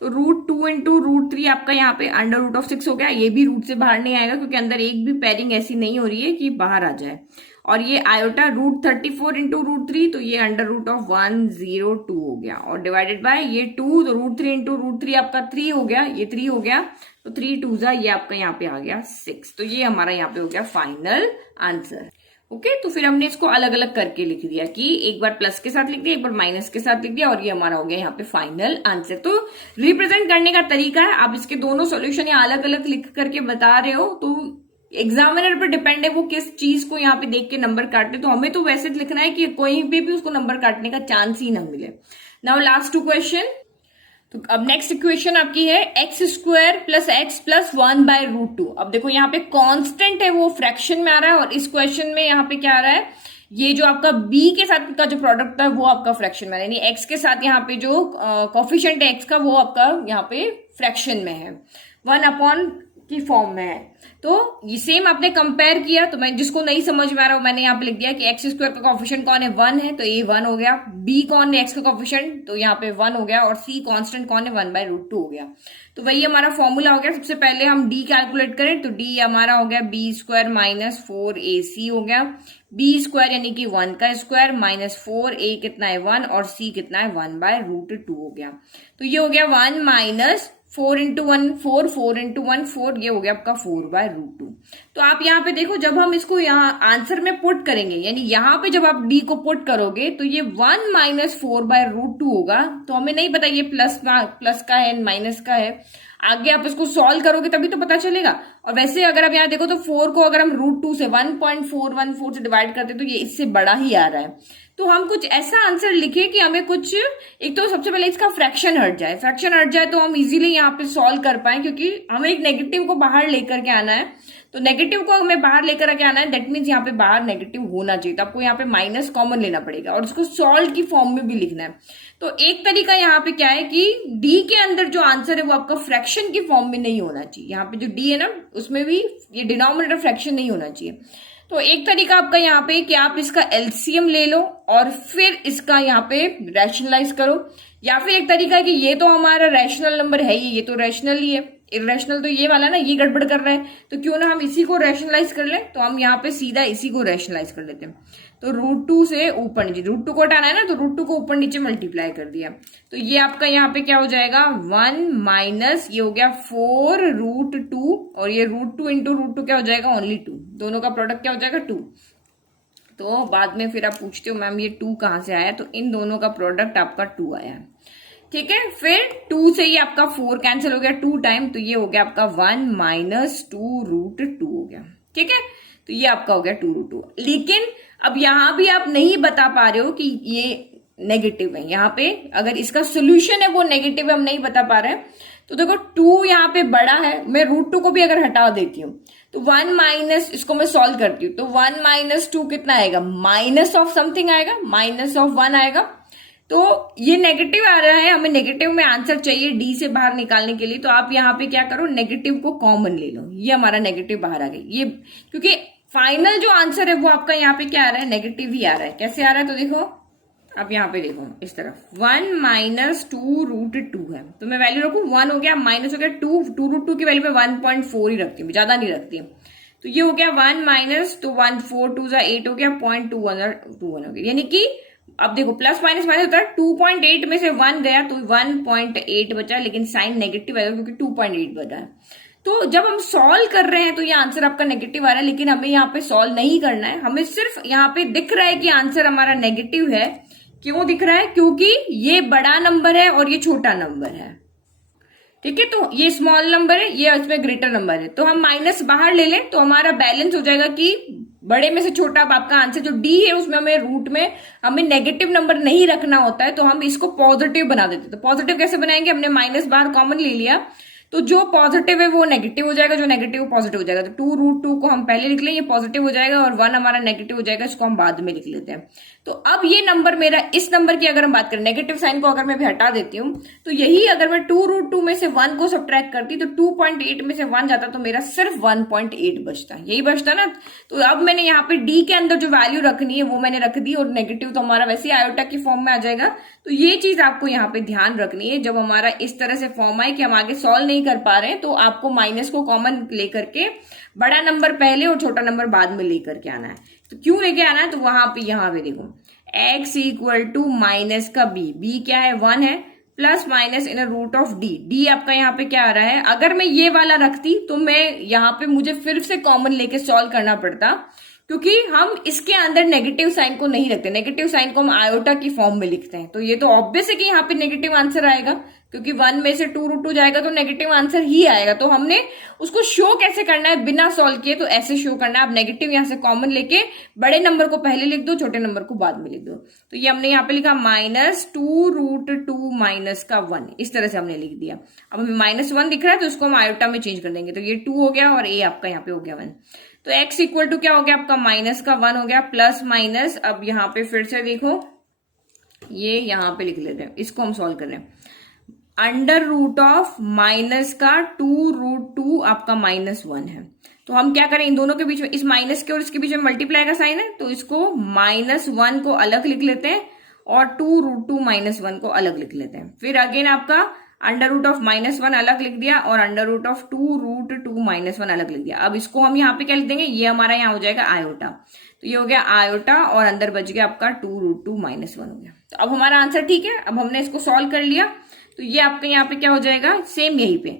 तो रूट 2 इंटू रूट 3 आपका यहाँ पे अंडर रूट ऑफ 6 हो गया, ये भी रूट से बाहर नहीं आएगा क्योंकि अंदर एक भी पेयरिंग ऐसी नहीं हो रही है कि बाहर आ जाए। और ये आयोटा रूट 34 इंटू रूट 3, तो ये अंडर रूट ऑफ 102 हो गया और डिवाइडेड बाय ये 2, तो रूट 3 इंटू रूट 3 आपका 3 हो गया, ये 3 हो गया, तो 3 2 ये आपका यहाँ पे आ गया 6, तो ये हमारा यहाँ पे हो गया फाइनल आंसर। ओके, तो फिर हमने इसको अलग अलग करके लिख दिया कि एक बार प्लस के साथ लिख दिया, एक बार माइनस के साथ लिख दिया, और ये हमारा हो गया यहाँ पे फाइनल आंसर। तो रिप्रेजेंट करने का तरीका है, आप इसके दोनों सॉल्यूशन यहाँ अलग अलग लिख करके बता रहे हो, तो एग्जामिनर पर डिपेंड है वो किस चीज को यहाँ पे देख के नंबर काटे, तो हमें तो वैसे लिखना है कि कोई पे भी उसको नंबर काटने का चांस ही ना मिले। नाउ लास्ट 2 क्वेश्चन, तो अब नेक्स्ट इक्वेशन आपकी है X square plus X plus 1 by root 2। अब देखो यहाँ पे कांस्टेंट है वो फ्रैक्शन में आ रहा है, और इस क्वेश्चन में यहाँ पे क्या आ रहा है, ये जो आपका b के साथ का जो प्रोडक्ट था वो आपका फ्रैक्शन में, यानी x के साथ यहाँ पे जो कोफिशिएंट है x का वो आपका यहाँ पे फ्रैक्शन में है, 1 की फॉर्म में है। तो ये सेम आपने कंपेयर किया, तो मैं जिसको नहीं समझ में आ रहा हूं मैंने यहाँ पे लिख दिया कि एक्स स्क्वायर का कोफिशिएंट कौन है 1 है, तो ये 1 हो गया, b कौन है x का कोफिशिएंट, तो यहाँ पे 1 हो गया, और c कांस्टेंट कौन है 1 बाय रूट 2 हो गया। तो वही हमारा फॉर्मूला हो गया, सबसे पहले हम d कैलकुलेट करें, तो d हमारा हो गया b स्क्वायर माइनस 4ac हो गया, b स्क्वायर यानी कि 1 का स्क्वायर माइनस 4a कितना है 1 और c कितना है 1 बाय रूट 2 हो गया। तो ये हो गया 1 माइनस 4 इंटू 1 4, 4 इंटू 1 4, ये हो गया आपका 4 बाय रूट 2। तो आप यहाँ पे देखो जब हम इसको यहाँ आंसर में पुट करेंगे, यानी यहाँ पे जब आप d को पुट करोगे तो ये 1 माइनस 4 बाय रूट 2 होगा, तो हमें नहीं पता ये प्लस का है माइनस का है, आगे आप इसको सॉल्व करोगे तभी तो पता चलेगा। और वैसे अगर आप यहाँ देखो तो 4 को अगर हम रूट 2 से 1.414 से डिवाइड करते तो ये इससे बड़ा ही आ रहा है, तो हम कुछ ऐसा आंसर लिखे कि हमें कुछ, एक तो सबसे पहले इसका फ्रैक्शन हट जाए, फ्रैक्शन हट जाए तो हम इजीली यहाँ पे सॉल्व कर पाए, क्योंकि हमें एक नेगेटिव को बाहर लेकर के आना है। तो नेगेटिव को हमें बाहर लेकर के आना है, दैट मीन्स यहाँ पे बाहर नेगेटिव होना चाहिए, तो आपको यहाँ पे माइनस कॉमन लेना पड़ेगा और इसको सॉल्व की फॉर्म में भी लिखना है। तो एक तरीका यहाँ पे क्या है कि डी के अंदर जो आंसर है वो आपका फ्रैक्शन की फॉर्म में नहीं होना चाहिए। यहाँ पे जो डी है ना, उसमें भी ये डिनोमिनेटर फ्रैक्शन नहीं होना चाहिए। तो एक तरीका आपका यहाँ पे कि आप इसका एलसीएम ले लो और फिर इसका यहाँ पे रैशनलाइज करो, या फिर एक तरीका है कि ये तो हमारा रैशनल नंबर है ही, ये तो रैशनल ही है, इरेशनल तो ये वाला ना, ये गड़बड़ कर रहा है, तो क्यों ना हम इसी को रैशनलाइज कर लें। तो हम यहाँ पे सीधा इसी को रैशनलाइज कर लेते हैं। तो √2 से ऊपर नीचे, √2 को हटाना है ना, तो √2 को ऊपर नीचे मल्टीप्लाई कर दिया, तो ये आपका यहाँ पे क्या हो जाएगा 1 माइनस ये हो गया 4√2, और ये √2 इंटू √2 क्या हो जाएगा ओनली 2, दोनों का प्रोडक्ट क्या हो जाएगा 2। तो बाद में फिर आप पूछते हो मैम ये 2 कहाँ से आया, तो इन दोनों का प्रोडक्ट आपका 2 आया, ठीक है। फिर 2 से ये आपका 4 कैंसिल हो गया 2 टाइम, तो ये हो गया आपका 1 माइनस 2√2 हो गया, ठीक है। तो ये आपका हो गया 2√2। लेकिन अब यहां भी आप नहीं बता पा रहे हो कि ये नेगेटिव है, यहाँ पे अगर इसका सोल्यूशन है वो नेगेटिव है, हम नहीं बता पा रहे हैं। तो देखो 2 यहाँ पे बड़ा है, मैं √2 को भी अगर हटा देती हूँ तो 1 माइनस, इसको मैं सॉल्व करती हूँ तो 1 माइनस 2 कितना आएगा, माइनस ऑफ समथिंग आएगा, माइनस ऑफ 1 आएगा। तो ये नेगेटिव आ रहा है, हमें नेगेटिव में आंसर चाहिए डी से बाहर निकालने के लिए, तो आप यहाँ पे क्या करो, नेगेटिव को कॉमन ले लो, ये हमारा नेगेटिव बाहर आ गया। ये क्योंकि फाइनल जो आंसर है वो आपका यहाँ पे क्या आ रहा है, नेगेटिव ही आ रहा है। कैसे आ रहा है तो देखो, अब यहाँ पे देखो इस तरफ 1 माइनस 2√2 है, तो मैं वैल्यू रखू 1 हो गया, माइनस हो गया 2√2 की वैल्यू में 1.4 ही रखती हूँ, ज्यादा नहीं रखती। तो ये हो गया 1 माइनस, तो 1 4 2 8 हो गया, 0.21 हो गया, यानी कि अब देखो प्लस माइनस माइनस होता है, 2.8 में से 1 गया तो 1.8 बचा, लेकिन साइन नेगेटिव आएगा क्योंकि 2.8 बचा है। तो जब हम सॉल्व कर रहे हैं तो ये आंसर आपका नेगेटिव आ रहा है, लेकिन हमें यहाँ पे सॉल्व नहीं करना है, हमें सिर्फ यहाँ पे दिख रहा है कि आंसर हमारा नेगेटिव है। क्यों दिख रहा है, क्योंकि ये बड़ा नंबर है और ये छोटा नंबर है, ठीक है। तो ये स्मॉल नंबर है, ये इसमें ग्रेटर नंबर है, तो हम माइनस बाहर ले लें तो हमारा बैलेंस हो जाएगा कि बड़े में से छोटा। अब आपका आंसर जो डी है उसमें हमें रूट में हमें नेगेटिव नंबर नहीं रखना होता है, तो हम इसको पॉजिटिव बना देते हैं। तो पॉजिटिव कैसे बनाएंगे, हमने माइनस बाहर कॉमन ले लिया, तो जो पॉजिटिव है वो नेगेटिव हो जाएगा, जो नेगेटिव पॉजिटिव हो जाएगा। तो 2√2 को हम पहले लिख लें, ये पॉजिटिव हो जाएगा, और 1 हमारा नेगेटिव हो जाएगा, इसको हम बाद में लिख लेते हैं। तो अब ये नंबर मेरा, इस नंबर की अगर हम बात करें, नेगेटिव साइन को अगर मैं भी हटा देती हूँ, तो यही अगर मैं 2√2 में से 1 को सब्ट्रैक्ट करती तो 2.8 में से 1 जाता तो मेरा सिर्फ 1.8 बचता, यही बचता ना। तो अब मैंने यहाँ पे डी के अंदर जो वैल्यू रखनी है वो मैंने रख दी, और नेगेटिव तो हमारा वैसे आयोटा की फॉर्म में आ जाएगा। तो ये चीज आपको यहाँ पे ध्यान रखनी है, जब हमारा इस तरह से फॉर्म आए कि हम आगे सॉल्व नहीं कर पा रहे हैं, तो आपको माइनस को कॉमन लेकर के बड़ा नंबर पहले और छोटा नंबर बाद में लेकर के आना है। तो क्यों लेके आना है, तो वहां पे यहाँ पे देखो x इक्वल टू माइनस का b क्या है 1 है, plus minus in root of d आपका यहाँ पे क्या आ रहा है। अगर मैं ये वाला रखती तो मैं यहाँ पे मुझे फिर से कॉमन लेके सॉल्व करना पड़ता, क्योंकि हम इसके अंदर नेगेटिव साइन को नहीं रखते, नेगेटिव साइन को हम आयोटा की फॉर्म में लिखते हैं। तो ये तो ऑब्वियस है कि यहाँ पे नेगेटिव आंसर आएगा, क्योंकि 1 में से 2√2 जाएगा तो नेगेटिव आंसर ही आएगा। तो हमने उसको शो कैसे करना है, बिना सॉल्व किए, तो ऐसे शो करना है। आप नेगेटिव यहाँ से कॉमन लेके बड़े नंबर को पहले लिख दो, छोटे नंबर को बाद में लिख दो। तो ये हमने यहाँ पे लिखा माइनस 2√2 माइनस का 1, इस तरह से हमने लिख दिया। अब हमें -1 दिख रहा है तो उसको हम आयोटा में चेंज कर देंगे, तो ये 2 हो गया और a आपका यहाँ पे हो गया 1। तो x इक्वल टू क्या हो गया आपका माइनस का 1 हो गया, प्लस माइनस, अब यहाँ पे फिर से देखो ये यहाँ पे लिख लेते हैं, इसको हम सॉल्व कर रहे हैं। अंडर रूट ऑफ माइनस का 2√2 आपका -1 है। तो हम क्या करें, इन दोनों के बीच में, इस माइनस के और इसके बीच में मल्टीप्लाई का साइन है, तो इसको -1 को अलग लिख लेते हैं और 2√2 -1 को अलग लिख लेते हैं। फिर अगेन आपका अंडर रूट ऑफ -1 अलग लिख दिया और अंडर रूट ऑफ 2√2 -1 अलग लिख दिया। अब इसको हम यहाँ पे क्या लिख देंगे, ये हमारा यहाँ हो जाएगा आयोटा। तो ये हो गया आयोटा और अंदर बच गया आपका 2√2 -1 हो गया। तो अब हमारा आंसर ठीक है। अब हमने इसको सॉल्व कर लिया, तो ये आपके यहाँ पे क्या हो जाएगा, सेम यहीं पे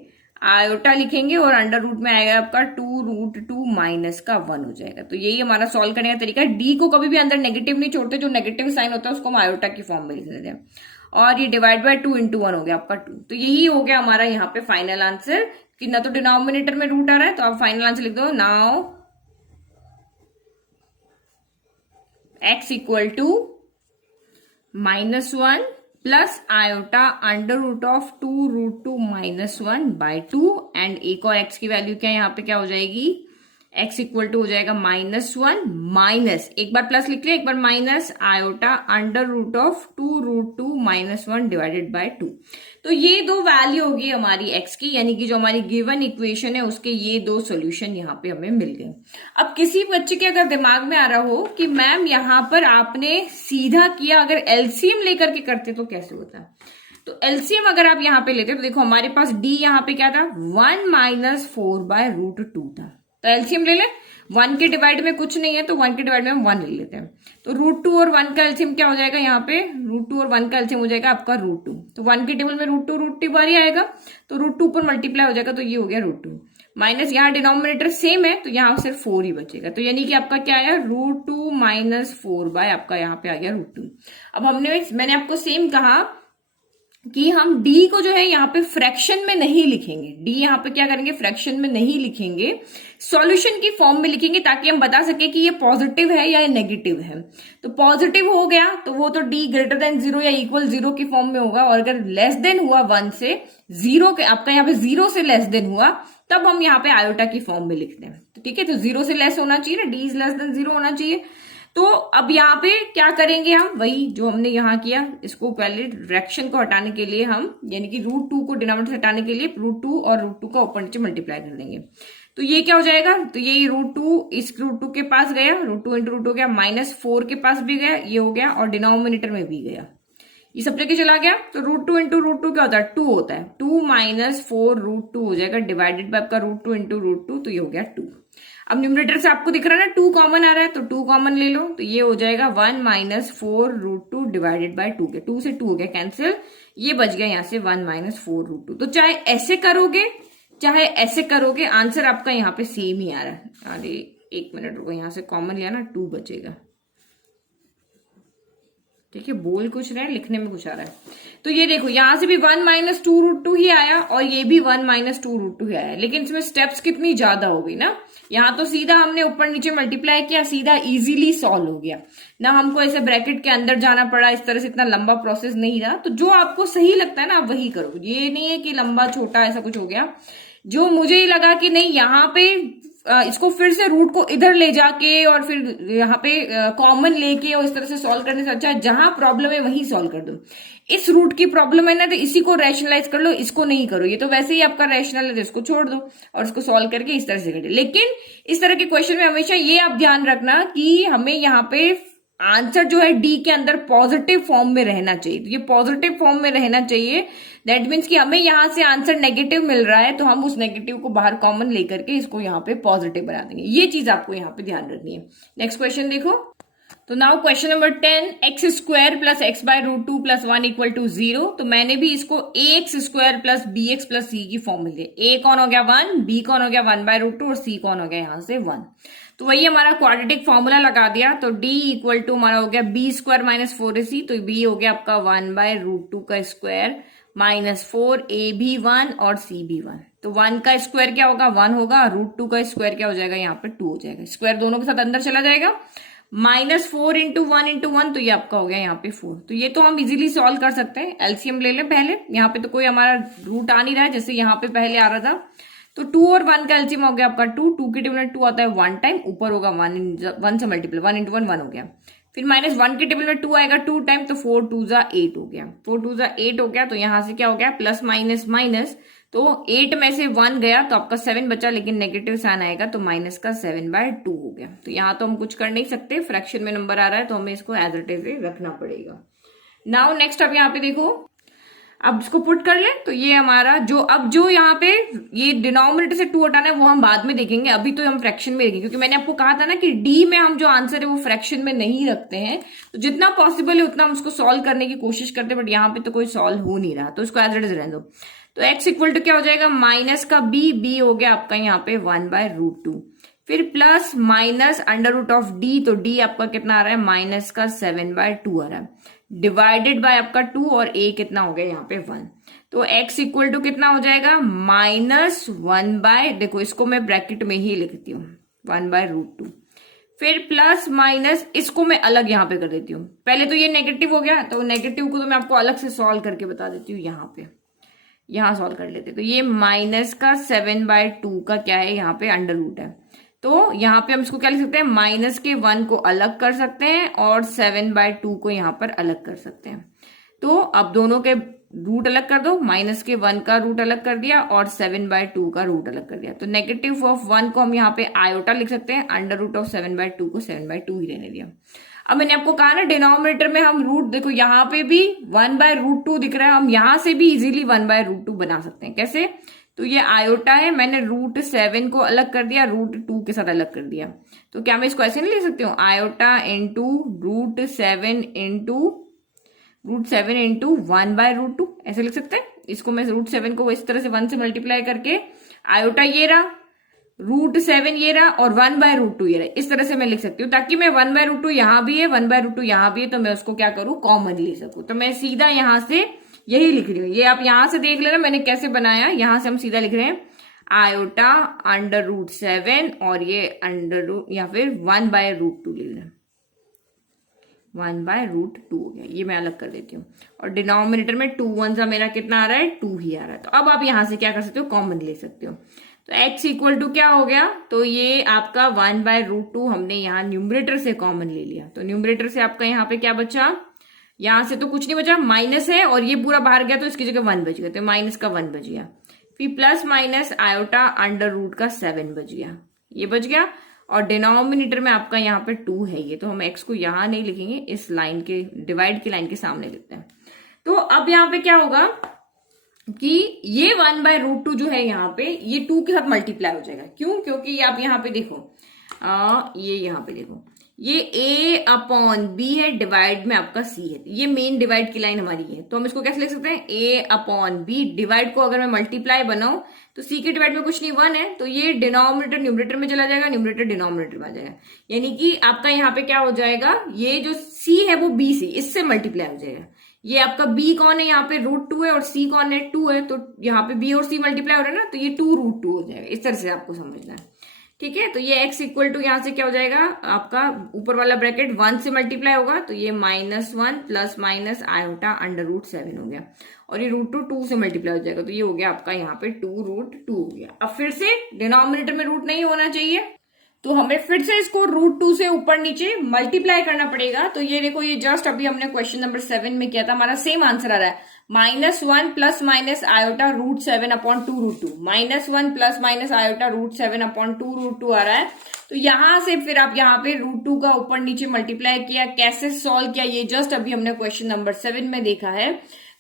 आयोटा लिखेंगे और अंडर रूट में आएगा आपका 2√2 -1 हो जाएगा। तो यही हमारा सॉल्व करने का तरीका है। डी को कभी भी अंदर नेगेटिव नहीं छोड़ते, जो नेगेटिव साइन होता है उसको हम आयोटा की फॉर्म में लिख देते हैं। और ये डिवाइड बाय 2 × 1 हो गया आपका 2। तो यही हो गया हमारा यहाँ पे फाइनल आंसर, कि ना तो डिनोमिनेटर में रूट आ रहा है, तो आप फाइनल आंसर लिख दो, now x equal to -1 plus iota under root of 2√2 -1/2 and एक और x की वैल्यू क्या है यहाँ पे क्या हो जाएगी, x इक्वल टू हो जाएगा -1 माइनस, एक बार प्लस लिख लिया एक बार minus iota under root of 2√2 -1 divided by 2। तो ये दो वैल्यू होगी हमारी x की, यानी कि जो हमारी गिवन इक्वेशन है उसके ये दो सॉल्यूशन यहाँ पे हमें मिल गए। अब किसी बच्चे के अगर दिमाग में आ रहा हो कि मैम यहाँ पर आपने सीधा किया, अगर एलसीएम लेकर के करते तो कैसे होता, तो एलसीएम अगर आप यहाँ पे लेते तो देखो हमारे पास d यहाँ पे क्या था 1 - 4/√2 था, तो एलसीएम ले ले, 1 के डिवाइड में कुछ नहीं है तो 1 के डिवाइड में हम 1 ले लेते हैं, तो √2 और 1 का एलसीएम क्या हो जाएगा यहाँ पे, √2 और 1 का एलसीएम हो जाएगा आपका √2, तो 1 के टेबल में √2 बार ही आएगा, तो √2 पर मल्टीप्लाई हो जाएगा, तो ये हो गया √2 माइनस, यहाँ डिनोमिनेटर सेम है तो यहाँ सिर्फ 4 ही बचेगा, तो यानी कि आपका क्या आया √2 - 4 बाय आपका यहाँ पे आ गया √2। अब मैंने आपको सेम कहा कि हम d को जो है यहाँ पे फ्रैक्शन में नहीं लिखेंगे, d यहाँ पे क्या करेंगे फ्रैक्शन में नहीं लिखेंगे, सॉल्यूशन की फॉर्म में लिखेंगे ताकि हम बता सके कि ये पॉजिटिव है या नेगेटिव है। तो पॉजिटिव हो गया तो वो तो d ग्रेटर देन 0 या इक्वल 0 की फॉर्म में होगा, और अगर लेस देन हुआ 1 से 0 के, आपका यहाँ पे 0 से लेस देन हुआ तब हम यहाँ पे आयोटा की फॉर्म में लिखते हैं, तो ठीक है, तो 0 से लेस होना चाहिए ना, d इज लेस देन 0 होना चाहिए। तो अब यहाँ पे क्या करेंगे हम, वही जो हमने यहाँ किया, इसको पहले फ्रैक्शन को हटाने के लिए हम, यानी कि √2 को डिनोमिनेटर से हटाने के लिए √2 और √2 का ऊपर नीचे मल्टीप्लाई कर देंगे, तो ये क्या हो जाएगा, तो ये √2 इस √2 के पास गया, √2 इंटू √2 गया, -4 के पास भी गया, ये हो गया, और डिनोमिनेटर में भी गया, ये सब लेके चला गया, तो √2 इंटू √2 क्या होता है 2 होता है, 2 - 4√2 हो जाएगा डिवाइडेड बाय आपका √2 इंटू √2, तो ये हो गया 2। अब न्यूमरेटर से आपको दिख रहा है ना 2 कॉमन आ रहा है, तो 2 कॉमन ले लो, तो ये हो जाएगा 1 - 4√2 डिवाइडेड बाय 2 के 2 से 2 हो गया कैंसिल, ये बच गया यहाँ से 1 - 4√2। तो चाहे ऐसे करोगे चाहे ऐसे करोगे आंसर आपका यहाँ पे सेम ही आ रहा है। अरे एक मिनट रुको, यहाँ से कॉमन लिया ना 2 बचेगा, ठीक है, बोल कुछ रहे लिखने में कुछ आ रहा है, तो ये देखो यहाँ से भी 1 - 2√2 ही आया और ये भी 1 - 2√2 ही आया, लेकिन इसमें स्टेप्स कितनी ज्यादा हो गई ना, यहाँ तो सीधा हमने ऊपर नीचे मल्टीप्लाई किया, सीधा इजीली सॉल्व हो गया ना, हमको ऐसे ब्रैकेट के अंदर जाना पड़ा, इस तरह से इतना लंबा प्रोसेस नहीं रहा। तो जो आपको सही लगता है ना आप वही करो, ये नहीं है कि लंबा छोटा ऐसा कुछ हो गया। जो मुझे ही लगा कि नहीं यहाँ पे इसको फिर से रूट को इधर ले जाके और फिर यहाँ पे कॉमन लेके और इस तरह से सॉल्व करने से अच्छा है जहां प्रॉब्लम है वहीं सॉल्व कर दो। इस रूट की प्रॉब्लम है ना तो इसी को रैशनलाइज कर लो, इसको नहीं करो, ये तो वैसे ही आपका रैशनल है तो इसको छोड़ दो और इसको सॉल्व करके इस तरह से करो। लेकिन इस तरह के क्वेश्चन में हमेशा ये आप ध्यान रखना कि हमें यहाँ पे आंसर जो है डी के अंदर पॉजिटिव फॉर्म में रहना चाहिए। तो ये पॉजिटिव फॉर्म में रहना चाहिए, दैट मीन्स कि हमें यहां से आंसर नेगेटिव मिल रहा है तो हम उस नेगेटिव को बाहर कॉमन लेकर के इसको यहाँ पे पॉजिटिव बना देंगे। ये चीज आपको यहाँ पे ध्यान रखनी है। नेक्स्ट क्वेश्चन देखो, तो now question number 10, x² plus x/√2 plus 1 equal to 0। तो मैंने भी इसको ax² plus bx plus c की फॉर्म में लिया। a कौन हो गया 1, b कौन हो गया 1/√2 और c कौन हो गया यहाँ से 1। तो वही हमारा क्वाड्रेटिक फॉर्मूला लगा दिया, तो d इक्वल टू हमारा हो गया b² माइनस 4ac, तो b हो गया आपका 1/√2 का स्क्वायर माइनस 4, a भी 1 और c भी 1। तो 1 का स्क्वायर क्या होगा 1 होगा, √2 का स्क्वायर क्या हो जाएगा यहाँ पे 2 हो जाएगा, स्क्वायर दोनों के साथ अंदर चला जाएगा, -4 इंटू 1 तो ये आपका हो गया यहाँ पे 4। तो ये तो हम इजीली सॉल्व कर सकते हैं। एलसीएम ले लें पहले, यहाँ पे तो कोई हमारा रूट आ नहीं रहा है जैसे यहाँ पे पहले आ रहा था। तो 2 और 1 का एलसीएम हो गया आपका 2 के टेबल में 2 आता है 1 टाइम, ऊपर होगा 1 से मल्टीप्लाई 1 इंटू 1 हो गया, फिर -1 के टेबल में 2 आएगा 2 टाइम, तो 4 2 8 हो गया, 4 2 8 हो गया। तो यहाँ से क्या हो गया प्लस माइनस माइनस, तो 8 में से 1 गया तो आपका 7 बचा, लेकिन नेगेटिव साइन आएगा तो माइनस का 7/2 हो गया। तो यहाँ तो हम कुछ कर नहीं सकते, फ्रैक्शन में नंबर आ रहा है तो हमें इसको एज इट इज रखना पड़ेगा। नाउ नेक्स्ट अब यहाँ पे देखो, अब इसको पुट कर ले, तो ये हमारा जो यहाँ पे ये डिनोमिनेटर से 2 हटाना है वो हम बाद में देखेंगे, अभी तो हम फ्रैक्शन में देखेंगे, क्योंकि मैंने आपको कहा था ना कि डी में हम जो आंसर है वो फ्रैक्शन में नहीं रखते हैं, तो जितना पॉसिबल है उतना हम उसको सॉल्व करने की कोशिश करते हैं, बट यहाँ पे तो कोई सॉल्व हो नहीं रहा, तो इसको एज इट इज रहने दो। तो x इक्वल टू क्या हो जाएगा माइनस का b हो गया आपका यहाँ पे 1/√2, फिर प्लस माइनस √ऑफ d, तो d आपका कितना आ रहा है माइनस का 7/2 आ रहा है, डिवाइडेड बाय आपका 2 और a कितना हो गया यहाँ पे 1। तो x इक्वल टू कितना हो जाएगा -1 बाय, देखो इसको मैं ब्रैकेट में ही लिखती हूँ 1/√2, फिर प्लस माइनस, इसको मैं अलग यहाँ पे कर देती हूँ। पहले तो ये नेगेटिव हो गया, तो नेगेटिव को तो मैं आपको अलग से सॉल्व करके बता देती हूँ। यहाँ पे यहाँ सॉल्व कर लेते, तो ये माइनस का 7/2 का क्या है यहाँ पे अंडर रूट है। तो यहाँ पे हम इसको क्या लिख सकते हैं, माइनस के 1 को अलग कर सकते हैं और 7/2 को यहाँ पर अलग कर सकते हैं। तो अब दोनों के रूट अलग कर दो, माइनस के 1 का रूट अलग कर दिया और 7/2 का रूट अलग कर दिया। तो नेगेटिव ऑफ 1 को हम यहाँ पे आयोटा लिख सकते हैं, अंडर रूट ऑफ 7/2 को 7/2 ही रहने दिया। अब मैंने आपको कहा ना डिनोमिनेटर में हम रूट, देखो यहाँ पे भी 1/√2 दिख रहा है, हम यहां से भी इजीली 1/√2 बना सकते हैं। कैसे, तो ये आयोटा है, मैंने √7 को अलग कर दिया, √2 के साथ अलग कर दिया। तो क्या मैं इसको ऐसे नहीं ले सकती हूँ, आयोटा इंटू √7 इंटू 1/√2, ऐसे लिख सकते हैं इसको। मैं √7 को इस तरह से 1 से मल्टीप्लाई करके, आयोटा ये रहा, √7 ये रहा और 1/√2 ये रहा, इस तरह से मैं लिख सकती हूँ, ताकि मैं 1/√2 यहां भी है, 1/√2 यहां भी है, तो मैं उसको क्या करूं, कॉमन ले सकूं। तो मैं सीधा यहां से यही लिख रही हूँ। ये आप यहां से देख लेना मैंने कैसे बनाया। यहां से हम सीधा लिख रहे हैं आयोटा अंडर √7 और ये अंडर रूट या फिर 1/√2 ले लेना, 1/√2 हो गया। ये मैं अलग कर देती हूँ और डिनोमिनेटर में 2 1 सा मेरा कितना आ रहा है, 2 ही आ रहा है। तो अब आप यहां से क्या कर सकते हो, कॉमन ले सकते हो। तो x इक्वल टू क्या हो गया, तो ये आपका 1/√2 हमने यहाँ न्यूमरेटर से कॉमन ले लिया। तो न्यूमरेटर से आपका यहाँ पे क्या बचा, यहां से तो कुछ नहीं बचा, माइनस है और ये पूरा बाहर गया तो इसकी जगह 1 बच गया, तो माइनस का 1 बच गया। फिर plus minus iota under root का 7 बच गया, ये बच गया। और डिनोमिनेटर में आपका यहाँ पे 2 है ये, तो हम x को यहां नहीं लिखेंगे, इस लाइन के डिवाइड की लाइन के सामने लिखते हैं। तो अब यहाँ पे क्या होगा कि ये 1/√2 जो है यहाँ पे, ये 2 के साथ मल्टीप्लाई हो जाएगा। क्यों, क्योंकि आप यहाँ पे देखो, ये यहाँ पे देखो, ये a/b है, डिवाइड में आपका c है, ये मेन डिवाइड की लाइन हमारी है। तो हम इसको कैसे लिख सकते हैं, a/b, डिवाइड को अगर मैं मल्टीप्लाई बनाऊं तो c के डिवाइड में कुछ नहीं 1 है, तो ये डिनोमिनेटर न्यूमरेटर में चला जाएगा, न्यूमरेटर डिनोमिनेटर में आ जाएगा। यानी कि आपका यहाँ पे क्या हो जाएगा, ये जो c है वो b से, इससे मल्टीप्लाई हो जाएगा। ये आपका b कौन है, यहाँ पे √2 है और c कौन है, 2 है, तो यहाँ पे b और c मल्टीप्लाई हो रहा है ना, तो ये 2√2 हो जाएगा। इस तरह से आपको समझना है, ठीक है। तो ये x इक्वल टू यहां से क्या हो जाएगा, आपका ऊपर वाला ब्रैकेट 1 से मल्टीप्लाई होगा, तो ये -1 प्लस माइनस आयोटा अंडर √7 हो गया, और ये √2 2 से मल्टीप्लाई हो जाएगा, तो ये हो गया आपका यहाँ पे 2√2 हो गया। अब फिर से डिनोमिनेटर में रूट नहीं होना चाहिए, तो हमें फिर से इसको √2 से ऊपर नीचे मल्टीप्लाई करना पड़ेगा। तो ये देखो, ये जस्ट अभी हमने क्वेश्चन नंबर 7 में किया था, हमारा सेम आंसर आ रहा है, -1 plus minus iota √7/2√2, -1 plus minus iota √7/2√2 आ रहा है। तो यहां से फिर आप यहाँ पे √2 का ऊपर नीचे मल्टीप्लाई किया, कैसे सॉल्व किया, ये जस्ट अभी हमने क्वेश्चन नंबर 7 में देखा है।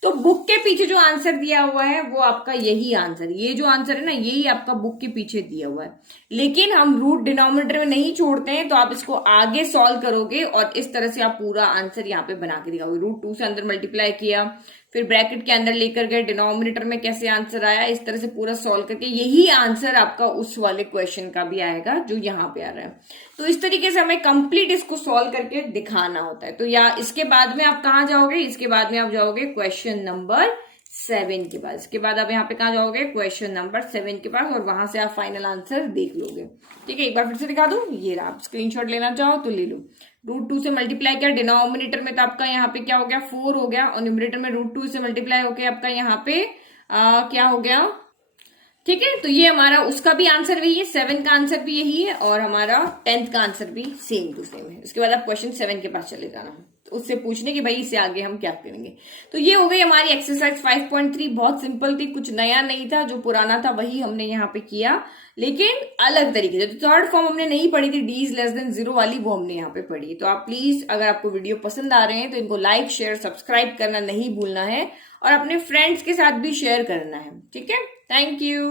तो बुक के पीछे जो आंसर दिया हुआ है वो आपका यही आंसर, ये जो आंसर है ना, यही आपका बुक के पीछे दिया हुआ है। लेकिन हम रूट डिनोमिनेटर में नहीं छोड़ते हैं, तो आप इसको आगे सॉल्व करोगे और इस तरह से आप पूरा आंसर यहाँ पे बना के दिखाओगे। √2 से अंदर मल्टीप्लाई किया, फिर ब्रैकेट के अंदर लेकर गए, डिनोमिनेटर में कैसे आंसर आया, इस तरह से पूरा सॉल्व करके यही आंसर आपका उस वाले क्वेश्चन का भी आएगा जो यहाँ पे आ रहा है। तो इस तरीके से हमें कंप्लीट इसको सॉल्व करके दिखाना होता है। तो या इसके बाद में आप कहाँ जाओगे, इसके बाद में आप जाओगे क्वेश्चन नंबर 7 के बाद, इसके बाद आप यहाँ पे कहाँ जाओगे, क्वेश्चन नंबर 7 के पास, और वहां से आप फाइनल आंसर देख लोगे। ठीक है, एक बार फिर से दिखा दूं, ये रहा, आप स्क्रीनशॉट लेना चाहो तो ले लो। √2 से मल्टीप्लाई किया, डिनोमिनेटर में तो आपका यहाँ पे क्या हो गया, 4 हो गया, और न्यूमरेटर में √2 से मल्टीप्लाई होके आपका यहाँ पे क्या हो गया। ठीक है, तो ये हमारा उसका भी आंसर वही है, 7 का आंसर भी यही है, और हमारा 10th का आंसर भी सेम टू सेम है। इसके बाद आप क्वेश्चन 7 के पास चले जाना, तो उससे पूछने की भाई इससे आगे हम क्या करेंगे। तो ये हो गई हमारी एक्सरसाइज 5.3, बहुत सिंपल थी, कुछ नया नहीं था, जो पुराना था वही हमने यहाँ पे किया, लेकिन अलग तरीके से। तो थर्ड फॉर्म हमने नहीं पढ़ी थी, d<0 वाली, वो हमने यहाँ पे पढ़ी। तो आप प्लीज, अगर आपको वीडियो पसंद आ रहे हैं तो इनको लाइक शेयर सब्सक्राइब करना नहीं भूलना है, और अपने फ्रेंड्स के साथ भी शेयर करना है। ठीक है, थैंक यू।